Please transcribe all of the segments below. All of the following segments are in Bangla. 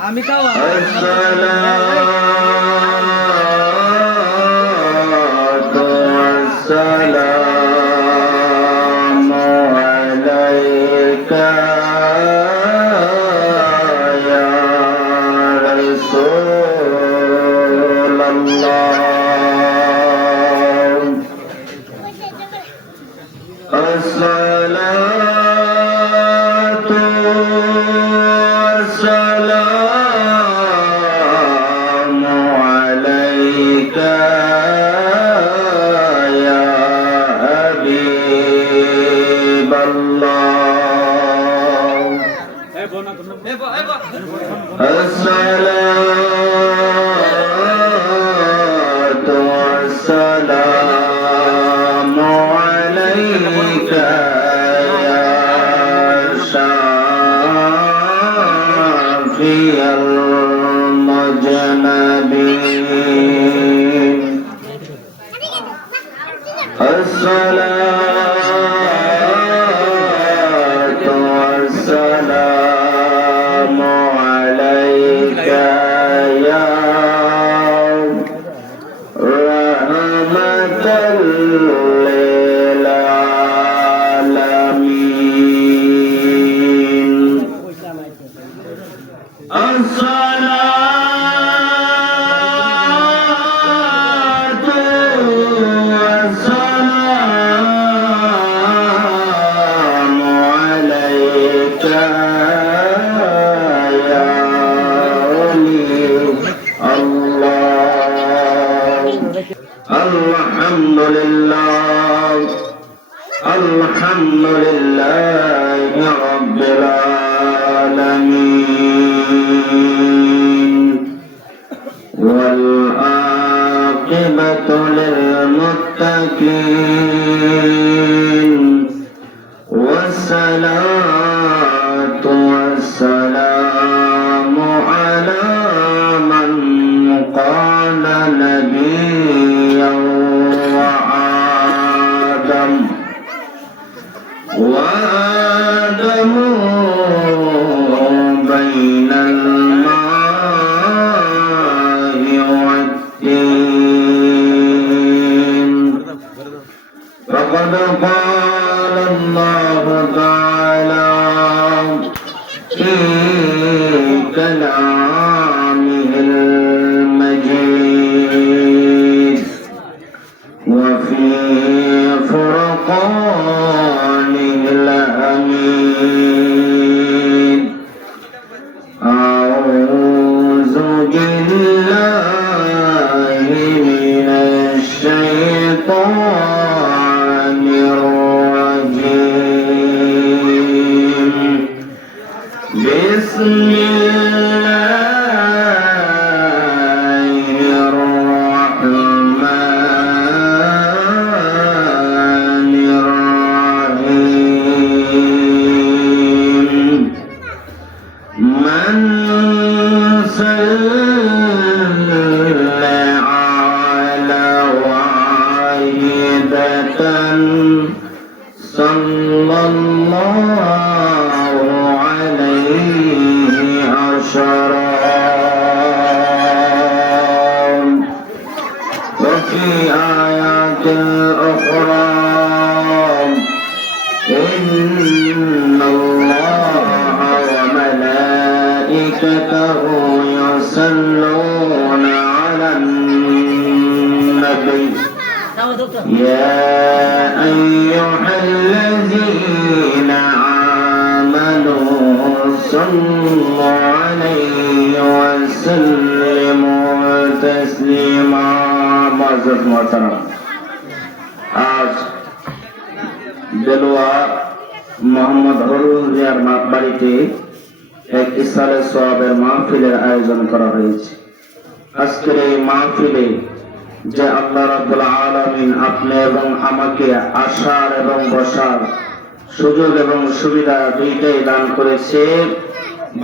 আমি তাও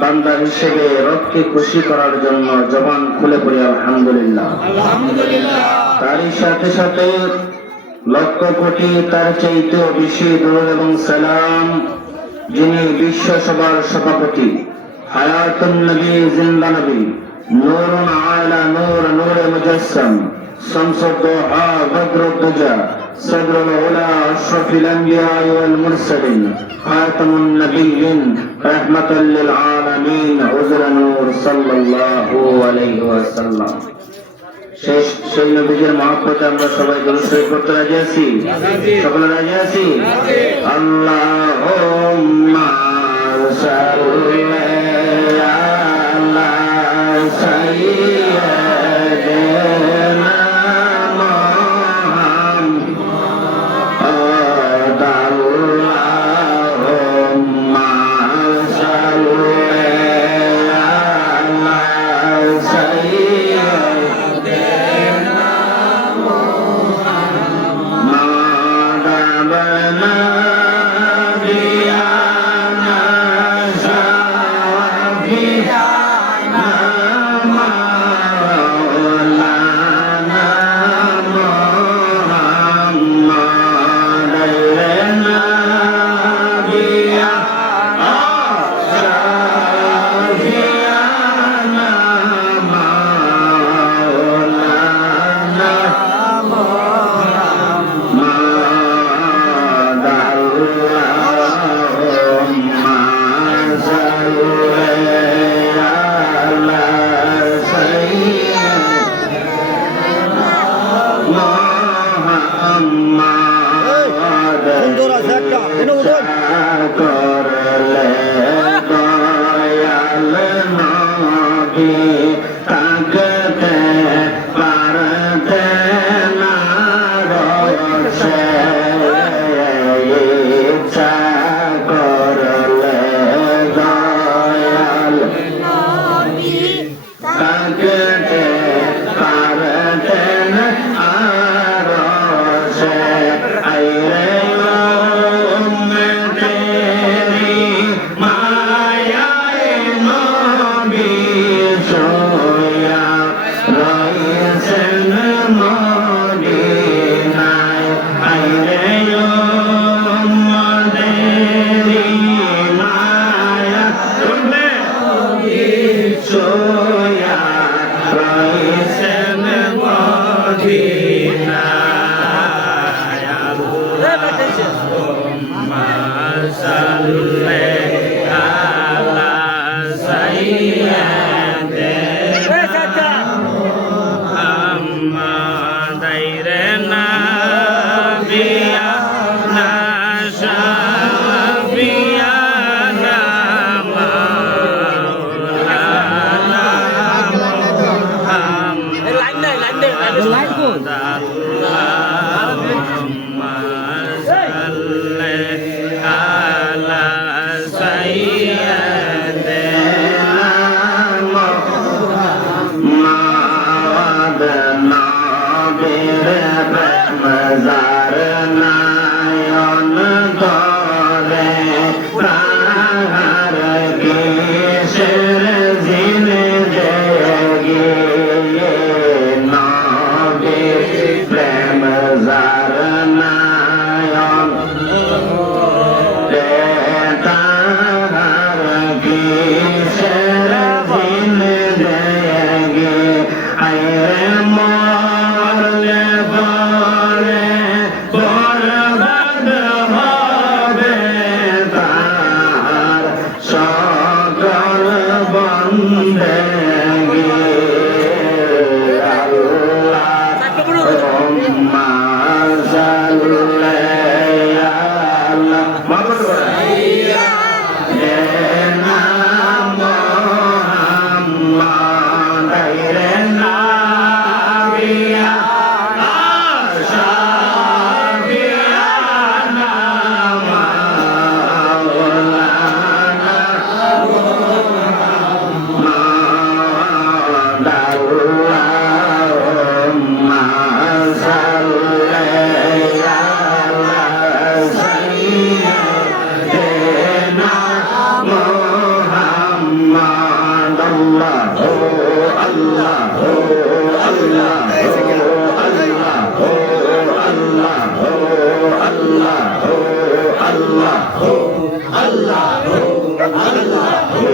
বান্দা হিসেবে রবকে খুশি করার জন্য জবান খুলে পড়ি আলহামদুলিল্লাহ। তারই সাথে সাথে লক্ষ কোটি তার চাইতেও বেশি দরুদ এবং সালাম যিনি বিশ্ব সভার সভাপতি হায়াতুন নবী জিন্দা নবী, নূরুন আলা নূর নূরে মুজাসসাম, শামসুদ দুহা বদরুদ দুজা, সদরুল উলা আশরাফিল আম্বিয়া ওয়াল মুরসালিন, খাতামুন নবিয়্যিন, রাহমাতাল লিল আলামিন, উযরা নূর সাল্লাল্লাহু আলাইহি ওয়াসাল্লাম। সেই নবীর মহব্বতে আমরা সবাই দরুদ শরীফ পড়তে রাজি আছি? সকলে রাজি আছি? আল্লাহুম্মা সাল্লি আলা সাইয়্যিদিনা মুহাম্মাদ, আল্লাহুম্মা সাল্লি আলা সাইয়্যিদিনা মুহাম্মাদ, মাদাবনা বিয়ানা শাফিয়ানা মাওলানা মুহাম্মাদ, আইরেনা বিয়া শাফিয়ানা মাওলানা মুহাম্মাদ, আল্লাহুম্মা সাল্লি আলা সাইয়্যিদিনা মুহাম্মাদ, করলে দয়াল নবী তাকতে পারতে না রসে, ইচ্ছা করলে দয়াল তাকতে পারতেন আরশে, আইরে উম্মতেরি মায়ায় নবী সোয়া রয়েছেন মদিনায়, আইরে উম্মতেরি মায়া নবী সোয়া রয়েছেন মদিনায়, আল্লাহুম্মা সাল্লি আলা সাইয়্যিদিনা মুহাম্মাদ, আইরেনা বিয়ানা শাফিয়ানা মাওলানা মুহাম্মাদ, আল্লাহুম্মা সাল্লি আলা সাইয়্যিদিনা মুহাম্মাদ, নবীর প্রেমজার নয়ন ধরে তাহার কিসের জিন্দেগি, নবীর প্রেমজার নয়ন তাহার কিসের জিন্দেগি, আইরে মরলে পরে বরবাদ হবে তাহার সকল বন্দেগি, আল্লাহুম্মা সাল্লি আলা সাইয়্যিদিনা মুহাম্মাদ, আইরেনা বিয়ানা শাফিয়ানা মাওলানা মুহাম্মাদ, আল্লাহুম্মা সাল্লি আলা সাইয়্যিদিনা মুহাম্মাদ, আল্লাহু আল্লাহু আল্লাহু আল্লাহু আল্লাহু আল্লাহু আল্লাহু আল্লাহু আল্লাহু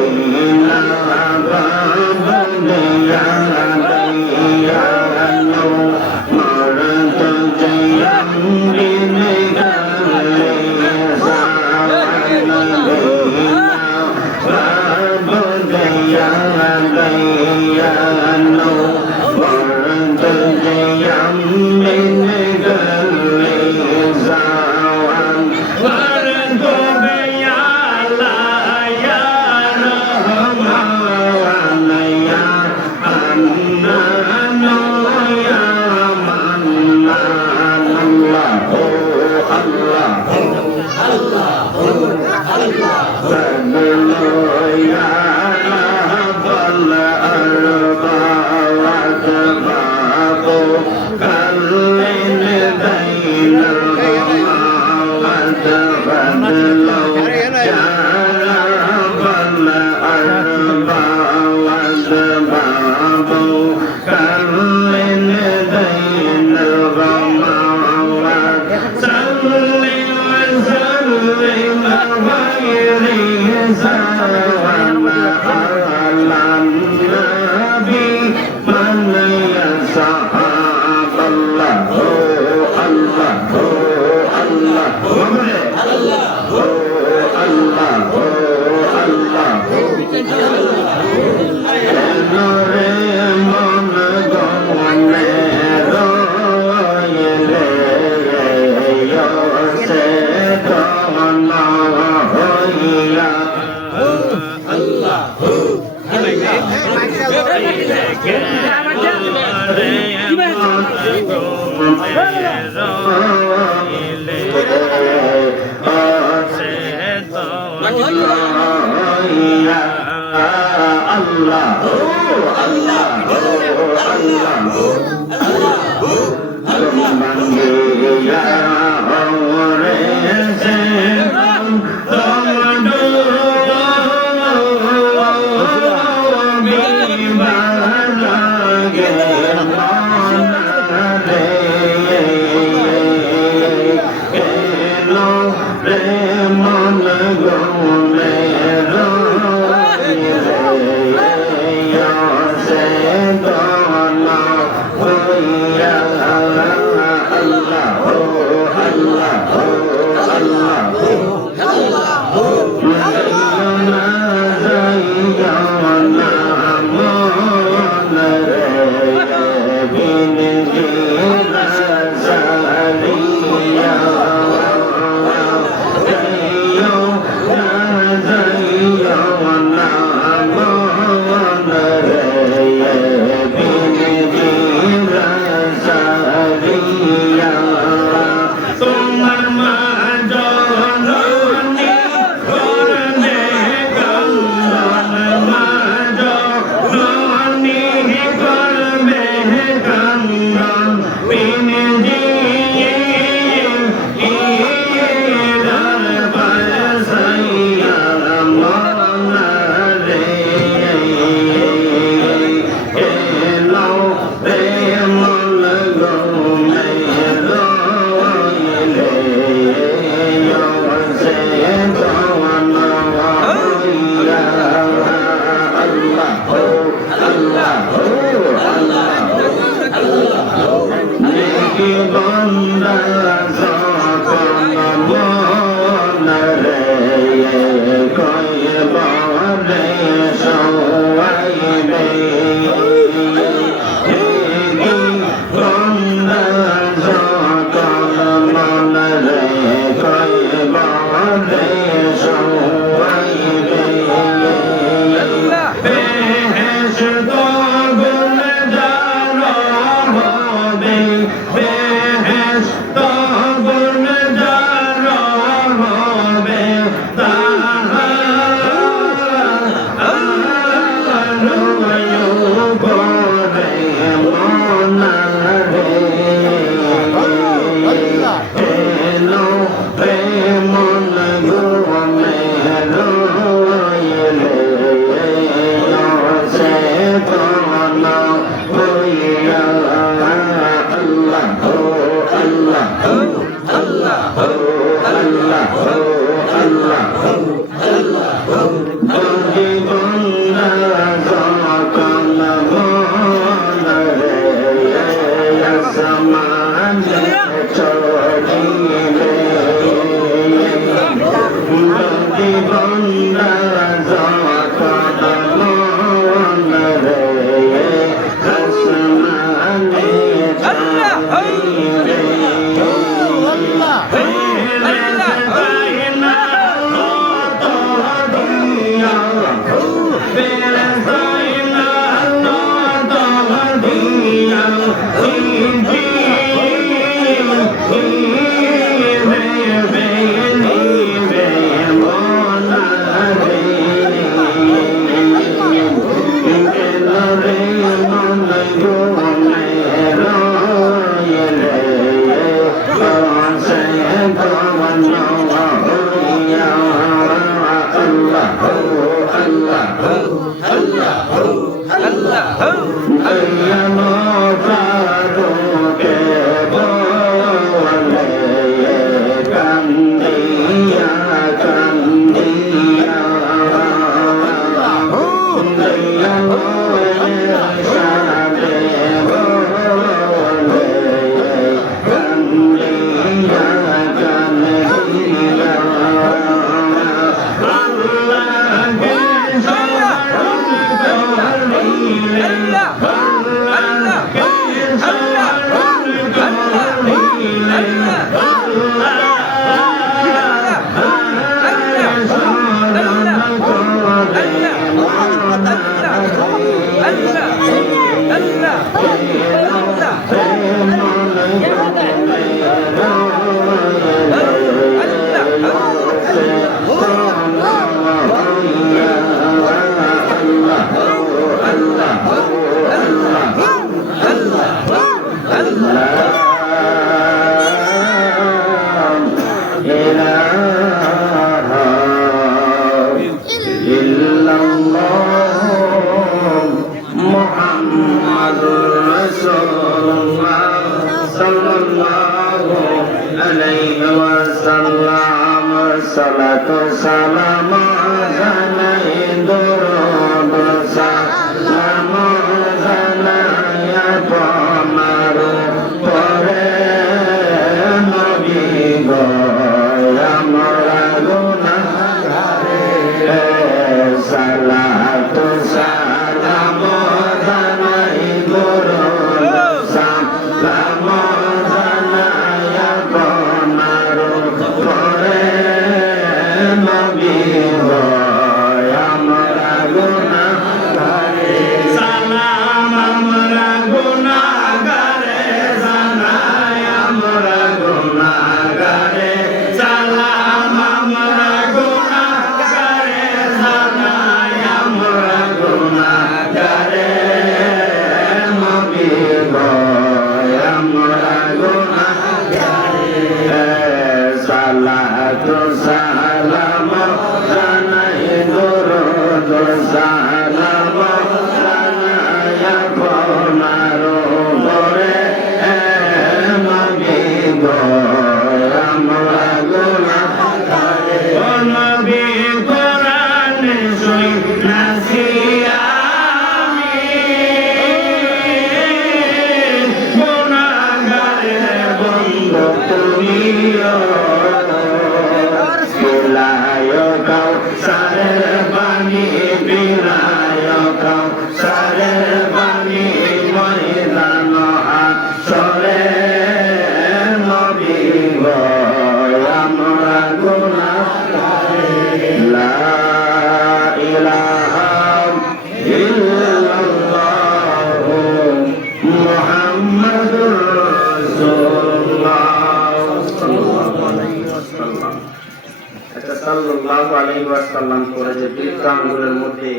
সাল্লাল্লাহু আলাইহি ওয়াসাল্লাম করে যে বৃত্তাঙ্গুলের মধ্যে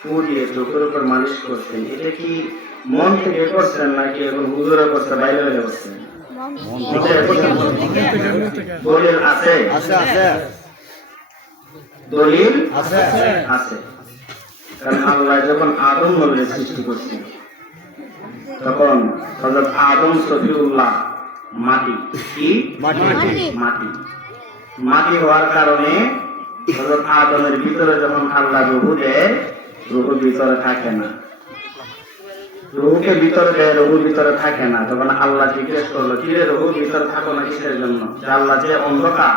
ফু দিয়ে চোখের উপর মালিশ করছেন, এটা কি মন থেকে করছেন নাকি এখন হুজুরা করছে, বাইরে বাইরে করছেন? দলিল আছে? দলিল আছে। কারণ আল্লাহ যখন আদম নবীর সৃষ্টি করছেন তখন হযরত আদম সফিউল্লাহ মাটি, কি মাটি মাটি হওয়ার কারণে হযরত আদমের ভিতরে যখন আল্লাহ রূহ দেয়, রূহ ভিতরে থাকে না, রূহকে ভিতরে দেয়, রূহ ভিতরে থাকে না। তখন আল্লাহ জিজ্ঞেস করলো, কি রে রূহ ভিতরে থাকো না কিসের জন্য? আল্লাহ যে অন্ধকার,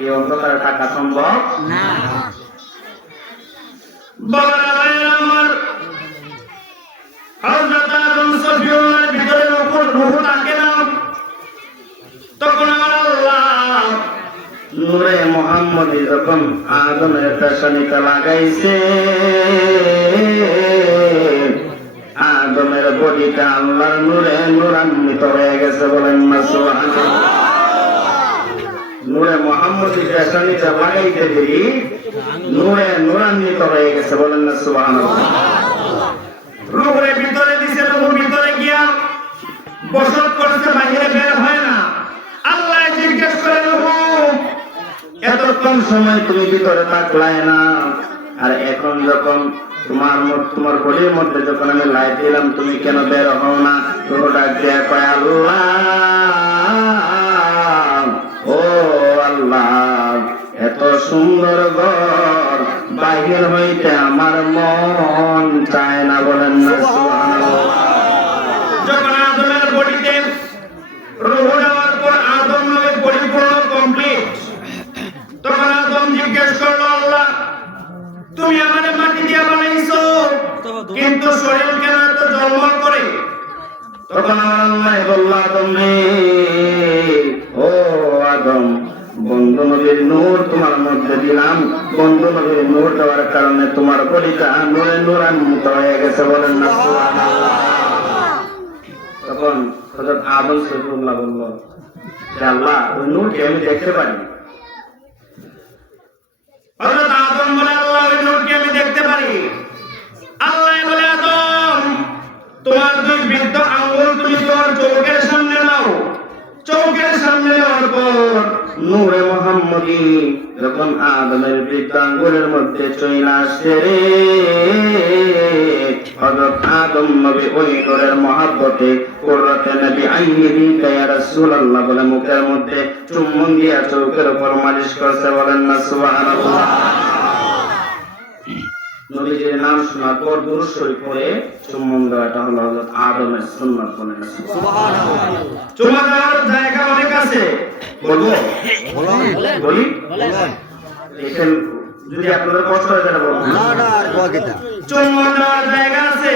এই অন্ধকারে থাকা সম্ভব না। আমার হযরত আদম সফিউল্লাহর ভিতরে রূহ থাকে না, তখন আমার আল্লাহ নূরে মুহাম্মদী যখন আদমের পেশানিতে লাগাইছে, আদমের বডিটা আল্লাহর নূরে নূরান্বিত হয়ে গেছে। বলেন না সুবহানাল্লাহ। নূরে মুহাম্মদী পেশানিতে লাগাইতে দেরি নূরে নূরান্বিত হয়ে গেছে। বলেন না সুবহানাল্লাহ। প্রথম সময় তুমি ভিতরে থাকলাই না, আর এখন যখন তোমার বডির মধ্যে যখন আমি লাইট দিলাম তুমি কেন বের হও না? ডাক দেয়া কয় আল্লাহ, ও আল্লাহ, এত সুন্দর ঘর বাহির হইতে আমার মন চায় না। বলেন না সুবহানাল্লাহ। যখন আদমের বডিতে রূহ দেওয়ার পর আদম নবীর পরিপূর্ণ কমপ্লিট, তখন আদম জিজ্ঞেস করলো, আল্লাহ তুমি আমাদের মাটি দিয়ে বানাইছো, কিন্তু শরীর কেন এত জলমল করে? তখন আল্লাহ বলল, আদম রে, ও আদম, বন্ধু নবীর নূর তোমার মধ্যে দিলাম, বন্ধু নবীর নূর দেওয়ার কারণে তোমার বডিটা নূরে নূরান্বিত হয়ে গেছে। বলেন না সুবহানাল্লাহ। তখন হযরত আদম সৈয়দুল্লাহ বলল, যে আল্লাহ ওই নূরকে আমি দেখতে পারি। হযরত আদম বলে, আল্লাহ ওই নূরকে আমি দেখতে পারি। আল্লাহ বলে, আদম তোমার দুই বৃদ্ধ আঙ্গুল তুমি তোমার চোখের সামনে নাও। চোখের সামনে নেওয়ার পর নূরে মুহাম্মদী যখন আদমের বৃদ্ধ আঙ্গুলের মধ্যে চলে আসছে রে, হযরত আদম নবী ওই নূরের মহব্বতে কুররাতে নবী আইনি ইয়া রাসূলুল্লাহ বলে মুখের মধ্যে চুম্বন দিয়া চোখের উপর মালিশ করছে। বলেন না সুবহানাল্লাহ। নবীজির নাম শোনার পর দুরূদ শরীফ পড়ে চুম্বন দেওয়াটা হলো হযরত আদমের সুন্নাত। বলেন না সুবহানাল্লাহ। চুম্বন দেওয়ার জায়গা অনেক আছে, বলবো বলি দেখেন, যদি আপনাদের কষ্ট হয় তাহলে বলুন। না না, আর কোয়াকিটা চুম্বন দেওয়ার জায়গা আছে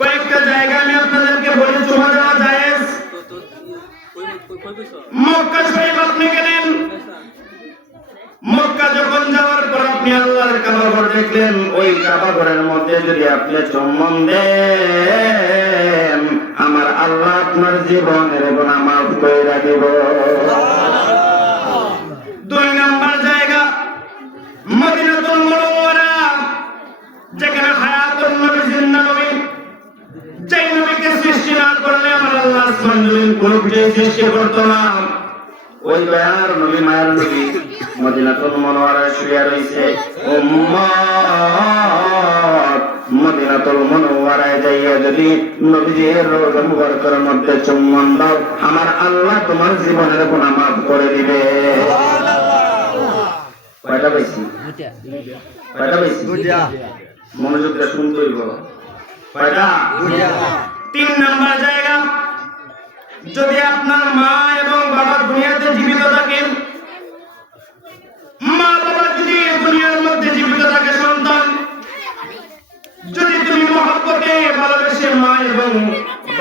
কয়েকটা জায়গা, আমি আপনাদেরকে বলি চুম্বন দেওয়া জায়েজ। মক্কা শরীফ আপনি গেলেন, মক্কা যখন যাওয়ার পর আপনি আল্লাহর কাবা ঘর দেখলেন, ওই কাবা ঘরের মধ্যে যদি আপনি চুম্বন দেন, আমার আল্লাহ আপনার জীবনের গুনাহ মাফ করে দিব। দুই নাম্বার জায়গা মদিনাতুল মুনাওয়ারা, যেখানে হায়াতুন নবী জিন্দা নবী, যেই নবীকে সৃষ্টি না করলে আমার আল্লাহ আসমান জমিন কোনো কিছু সৃষ্টি করতো না। ওই দয়ার নবী মায়ার নবী মদিনাতুল মুনাওয়ারায় শুয়ে রয়েছে। উম্মত মদিনাতুল মুনাওয়ারায় যাইয়া যদি নবীজির রওজা মুবারকের মধ্যে চুম্বন দাও, আমার আল্লাহ তোমার জীবনের গুনাহ মাফ করে দিবে। কয়টা পাইছি? কয়টা পাইছি? মনোযোগ দিয়ে শুনতে হইব। কয়টা? তিন নাম্বার জায়গা, যদি আপনার মা এবং বাবা দুনিয়াতে জীবিত থাকেন, মা বাবা যদি দুনিয়ার মধ্যে জীবিত থাকে, সন্তান যদি তুমি মহব্বতে ভালোবেসে মা এবং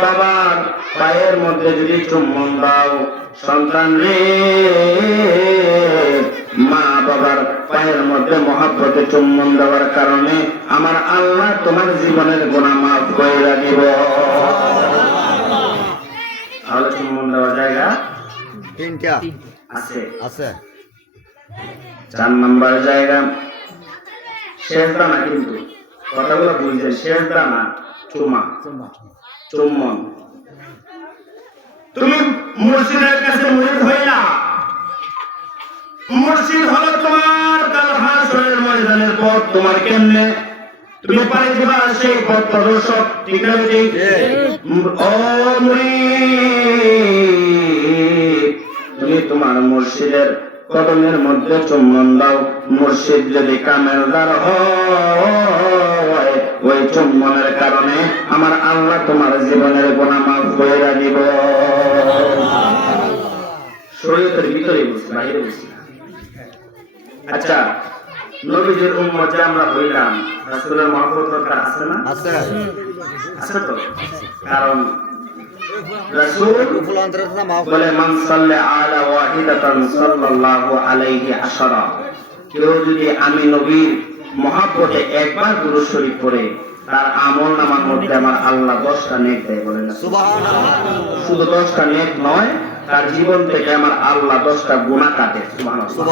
বাবার পায়ের মধ্যে যদি চুম্বন দাও, সন্তান রে, মা বাবার পায়ের মধ্যে মহব্বতে চুম্বন দেওয়ার কারণে আমার আল্লাহ তোমার জীবনের গুনাহ মাফ করে দিব। তাহলে চুম্বন দেওয়ার জায়গা তিনটা আছে আছে। চার নাম্বার জায়গা শেষদানা, কিন্তু কথাগুলো বুঝছেন, শেষদানা চুমা চুম্বন। তুমি মুর্শিদের কাছে মুরিদ হইলা, মুর্শিদ হলো তোমার কাল হাসরের ময়দানের পথ। তোমার কেমনে তুমি পারে দিবা সেই পথ প্রদর্শক, ঠিক না? ও মুরিদ, তুমি তোমার মুর্শিদের কদমের মধ্যে চুম্বন দাও। মুর্শিদ যদি কামেলদার হয়, ওই চুম্বনের কারণে আমার আল্লাহ তোমার জীবনের গুনাহ মাফ করে দিব। শরীয়তের ভিতরে বলছি, বাইরে বলছি না। আচ্ছা, নবীজির উম্মত যে আমরা হইলাম, রাসূলের মহব্বত দরকার আছে না? আছে, আছে তো। কারণ রাসূল বলে, মান সাল্লা আলা ওয়াহিদাতান সাল্লাল্লাহু আলাইহি আশারা, কেউ যদি আমি নবীর মহব্বতে একবার দুরূদ শরীফ পড়ে, তার আমলনামার মধ্যে আমার আল্লাহ 10টা নেক দেয়। বলেন না সুবহানাল্লাহ। শুধু 10টা নেক নয়, তার জীবন থেকে আমার আল্লাহ 10টা গুনাহ কাটে। সুবহানাল্লাহ।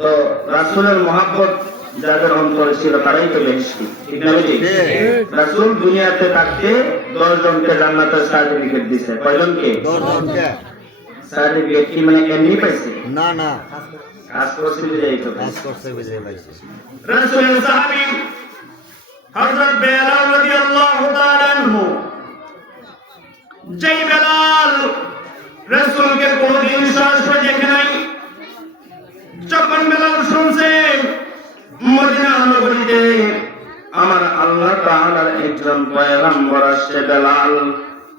তো রাসূলের মহব্বত যাদের অন্তরে ছিল তারাই তো বেহেশতি, ঠিক না? রাসূল দুনিয়াতে থাকতে 10 জনকে জান্নাতের সার্টিফিকেট দিয়েছে। কয়জনকে? 10 জনকে। সার্টিফিকেট কি মানে এমনি পাইছে? না না, কাজ করছে বিজয়ী তো কাজ করছে বিজয় পাইছে। রাসূলের সাহাবী হযরত বেলাল রাদিয়াল্লাহু তাআলা আনহু, যেই বেলাল রাসূলকে কোনদিন সরাসরি দেখে নাই, যখন বেলাল শুনছে মদিনা নগরীতে আমার আল্লাহ তাআলার একজন পয়গম্বর আসছে, বেলাল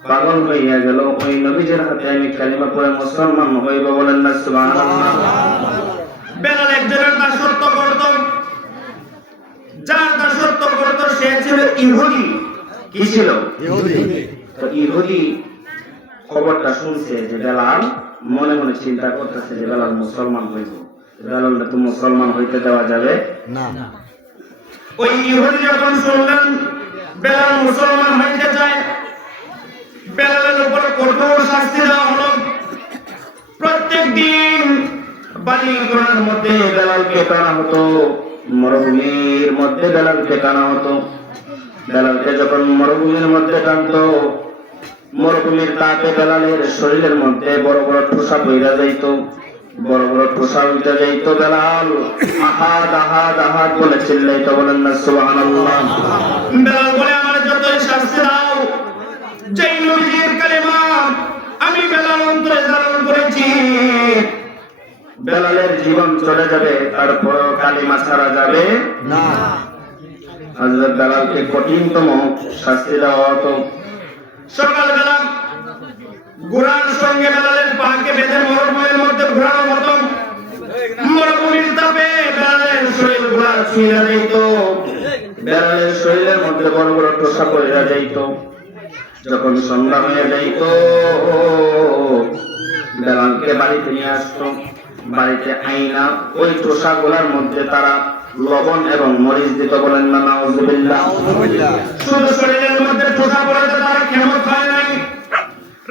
পাগল হইয়া গেল। ওই নবীজির হাতে আমি কালিমা পড়ে মুসলমান হইব, বলেন না সুবহানাল্লাহ। বেলাল একজনের দাসত্ব করত, যার দাসত্ব করত সে ছিল ইহুদি। কি ছিল? ইহুদি। তো ইহুদি খবরটা শুনছে যে বেলাল মনে মনে চিন্তা করতেছে যে বেলাল মুসলমান হইব, বেলালটা তো মুসলমান হইতে দেওয়া যাবে না। ওই ইহুদি যখন শুনলেন বেলাল মুসলমান হইতে চায়, বেলালের উপর কঠোর শাস্তি দেওয়া হলো। প্রত্যেক দিন বালিগুলোর মধ্যে বেলালকে টানা হতো, মরুভূমির মধ্যে বেলালকে টানা হতো। বেলালকে যখন মরুভূমির মধ্যে টানতো, মরুভূমির তাপে বেলালের শরীরের মধ্যে বড় বড় ঠোসা বইরা যাইত, বড় বড় ঠোসা উঠে যাইত। বেলাল আহাদ আহাদ আহাদ বলে চিল্লাইতো, বলেন না সুবহানাল্লাহ। বেলাল বলে, আমার যতই শাস্তি দাও, যেই নবীর কালেমা আমি বেলাল অন্তরে ধারণ করেছি, বেলালের জীবন চলে যাবে, তারপর কালিমা ছাড়া যাবে না। হযরত বেলালকে কঠিনতম শাস্তি দেওয়া হতো। সকালবেলা ঘোড়ার সঙ্গে বেলালের পাকে বেঁধে মরুভূমির মধ্যে ঘোরানো হতো। মরুভূমির তাপে বেলালের শরীর ঘোড়া ছুঁয়ে যাইত, বেলালের শরীরের মধ্যে বড় বড় টোসা পড়িয়া যাইত। যখন সন্ধ্যা হয়ে যাইত, বেলালকে বাড়িতে নিয়ে আসতো। বাড়িতে আইনা ওই টোসা গুলার মধ্যে তারা লবণ এবং মরিচ দিত, বলেন না নাউযুবিল্লাহ। শুধু শরীরের মধ্যে ঠোঁটা পড়েছে, তার ক্ষমতা হয় নাই।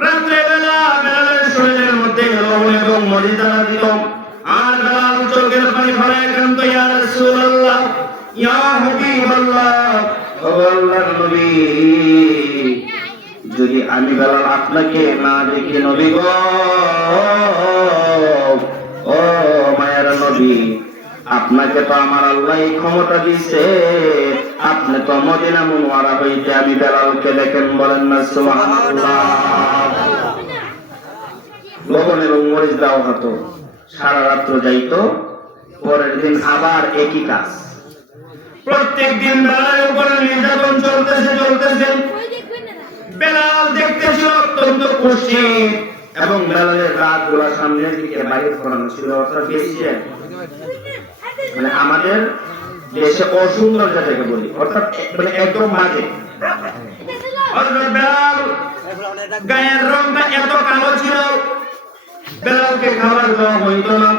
রাত্রে বেলা বেলালের শরীরের মধ্যে লবণ এবং মরিচ দ্বারা দিত। আর বেলাল চোখের পানি ফেলে কান্ত, ইয়া রাসূলুল্লাহ, ইয়া হাবিবাল্লাহ, ও আল্লাহর নবী, যদি আমি বেলাল আপনাকে না দেখি নবী গো, ও মায়ের নবী, আপনাকে তো আমার আল্লাহ এই ক্ষমতা দিয়েছে, আপনি তো মদিনা মুনওয়ারা হইতে আমি বেলালকে দেখেন, বলেন না সুবহানাল্লাহ। লবণ এবং মরিচ দেওয়া হতো, সারা রাত্র যাইতো, পরের দিন আবার একই কাজ। প্রত্যেক দিন বেলালের উপরে নির্যাতন চলতেছে। বেলাল দেখতেছিল অত্যন্ত খুশি, এবং বেলালের রাত গুলা সামনের দিকে বাইরে করানো ছিল, অর্থাৎ বেশি মানে আমাদের দেশে অসুন্দর যেটাকে বলি, অর্থাৎ মানে একদম মাঝে। হযরত বেলাল গায়ের রংটা এত কালো ছিল, বেলালকে খাবার দেওয়া হইতো না।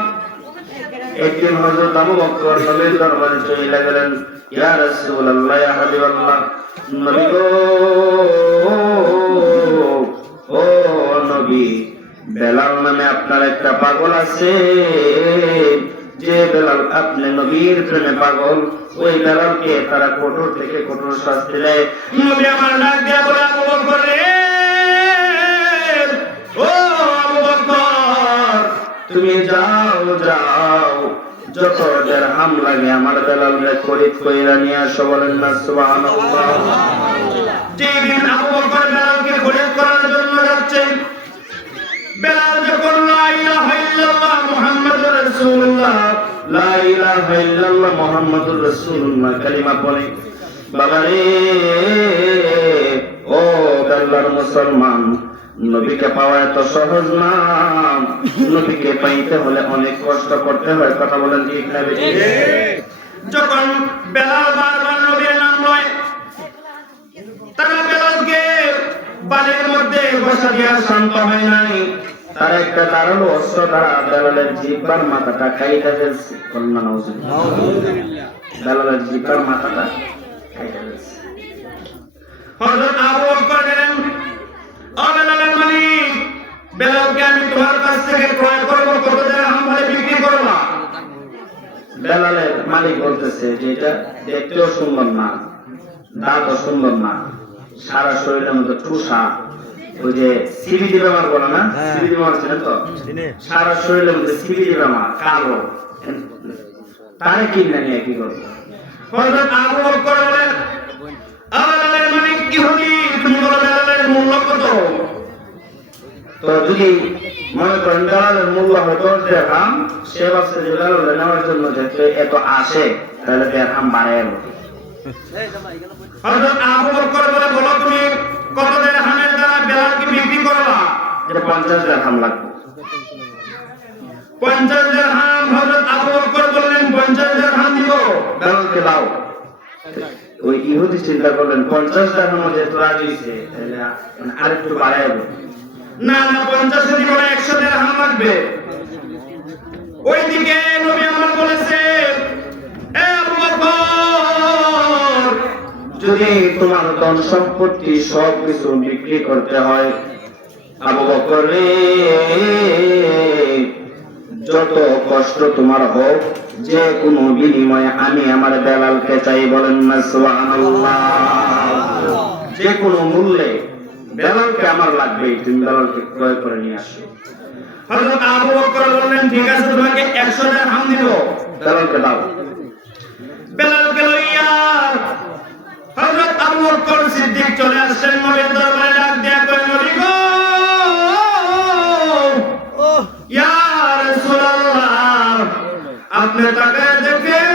একদিন হযরত আবু বকর নবীর দরবারে চলে গেলেন, ইয়া রাসূলুল্লাহ, ইয়া হাবিবাল্লাহ, নবী গো, ও নবী, বেলাল নামে আপনার একটা পাগল আছে, যে বেলাল আপনি নবীর প্রেমে পাগল, ওই বেলালকে তারা কঠোর থেকে কঠোর শাস্তি দেয়। নবী আমার ডাক দিয়া বলে, আবু বকর রে, ও আবু বকর, তুমি যাও যাও, যত দিরহাম লাগে আমার বেলালকে খরিদ কইরা নিয়ে আসো, বলেন না সুবহানাল্লাহ। যেদিন আবু বকর বেলালকে খরিদ করার জন্য যাচ্ছেন, বেলাল যখন লা ইলাহা ইল্লাল্লাহ মুহাম্মাদুর রাসূলুল্লাহ, লা ইলাহা ইল্লাল্লাহ মুহাম্মাদুর রাসূলুল্লাহ কালিমা পড়ে, বাবা রে, ও আল্লাহর মুসলমান, নবীকে পাওয়া এত সহজ না, নবীকে পাইতে হলে অনেক কষ্ট করতে হয়, কথা বলেন ঠিক না বেশি? যখন বেলাল বারবার নবীর নাম লয়, তারা বেলালকে বালির মধ্যে বসা দিয়া শান্ত হয় নাই। তার একটা কারণ অস্ত্র দ্বারা বেলালের জিহ্বার মাথাটা কাইটা ফেলছে, বলেন না নাউযুবিল্লাহ। বেলালের জিহ্বার মাথাটা কাইটা ফেলছে। হযরত আবু বকর গেলেন, ও বেলালের মালিক, বেলালকে আমি তোমার কাছ থেকে ক্রয় করব, কত দিরহাম হলে বিক্রি করবা? বেলালের মালিক বলতেছে যে এটা দেখতেও সুন্দর না, দাঁতও সুন্দর না, সারা শরীরের মধ্যে ঠুসা, ওই যে সিবিডি ব্যবহার করো না, সিবিডি ব্যবহার ছিল তো সারা শরীরের মধ্যে সিবিডি ব্যবহার কালো তারে কিনে নিয়ে কি করবো? হযরত আবু বকর বলেন বেলালের মানে কি হলি তুমি বলো বেলালের মূল্য কত? তো যদি মনে করেন বেলালের মূল্য হতো দেখাম, সে ভাবছে যে বেলালের নেওয়ার জন্য যেহেতু এত আসে তাহলে দেখাম বাড়ে। হযরত আবু বকর বলে বলো তুমি কত দিরহামের দ্বারা বেলালকে বিক্রি করবা? যে 50 দিরহাম লাগবে। 50 দিরহাম। হযরত আবু বকর বললেন 50 দিরহাম দিব, বেলালকে দাও। ওই ইহুদি চিন্তা করলেন 50 দিরহাম যেহেতু রাজি হইছে তাহলে আরেকটু বাড়ায় দেব। না না 50 দিব না, 100 দিরহাম লাগবে। ওইদিকে নবী আমার বলেছে এ আবু বকর যদি তোমার ধন সম্পত্তি সবকিছু বিক্রি করতে হয়, আবু বকর রে যত কষ্ট তোমার হোক যে কোনো বিনিময়ে আমি আমার বেলালকে চাই। বলেন না সুবহানাল্লাহ। যে কোনো মূল্যে বেলালকে আমার লাগবে, তুমি বেলালকে ক্রয় করে নিয়ে আসো। হযরত আবু বকর বললেন ঠিক আছে তোমাকে 100 দিরহাম দিব, বেলালকে দাও। বেলালকে লইয়া হযরত আবু বকর সিদ্দিক চলে আসলেন নবীর দরবারে, ডাক দেয়া কই নবী গো ইয়া রাসূলুল্লাহ আপনি তাকায় দেখেন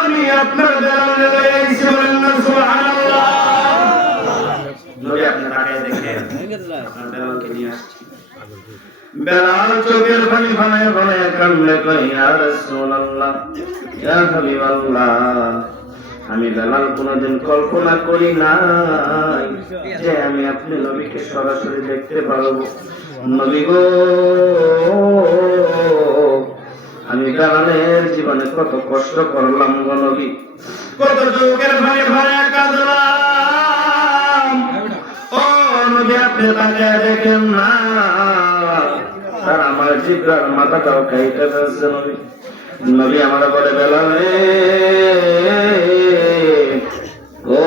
আমি আপনার বেলালে লই আইছি। বলেন না সুবহানাল্লাহ। নবী আপনি তাকায় দেখেন আপনার বেলালকে নিয়ে আসছি। বেলাল চোখের পানি ফেলায় বলে কান্দে কই ইয়া রাসূলুল্লাহ ইয়া হাবিবাল্লাহ আমি বেলাল কোনদিন কল্পনা করি নাই যে আমি আপনি নবীকে সরাসরি দেখতে পারবো। নবী গো আমি বেলালের জীবনে কত কষ্ট করলাম গো নবী, কত চোখের পানি ফেলায় কাঁদলাম। ও নবী আপনি তাকে দেখেন না, আর আমার জিব্রার মাথাটাও খাইতে ফেলছে নবী। নবী আমার বলে বেলাল রে ও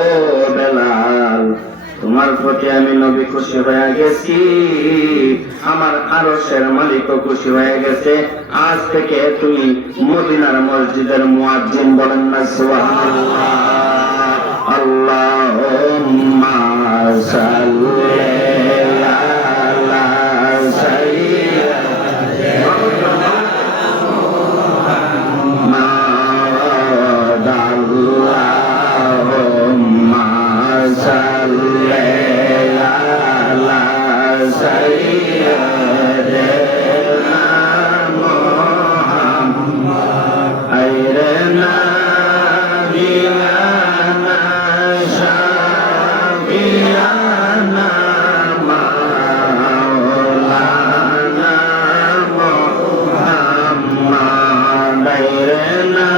বেলাল তোমার প্রতি আমি নবী খুশি হয়ে গেছি, আমার আরশের মালিকও খুশি হয়ে গেছে। আজ থেকে তুমি মদিনার মসজিদের মুয়াজ্জিন। বলেন না সুবহানাল্লাহ। আল্লাহুম্মা সাল্লি আলা সাইয়্যিদিনা Allahumma salli ala sayyidina Muhammad ayrana bilana shafi'ana maulana Muhammad ayrana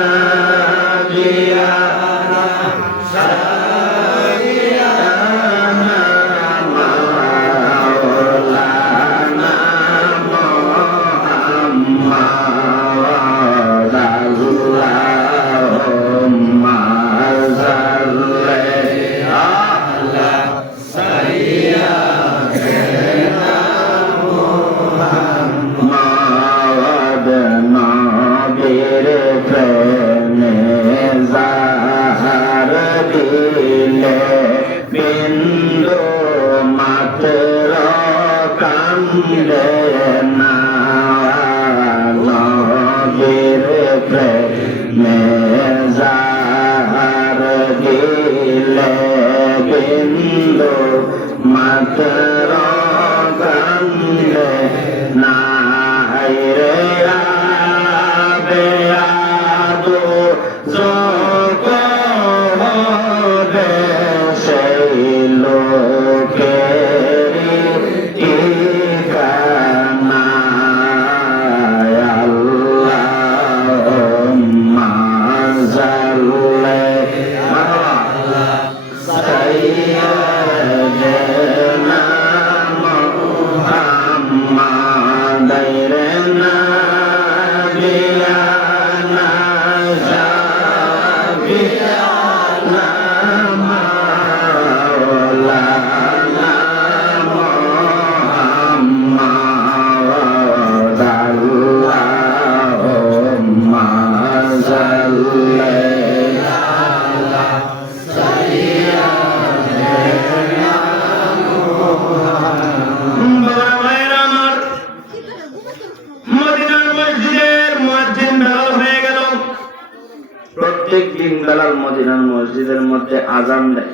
মদিনার মসজিদের মধ্যে আজান দেয়,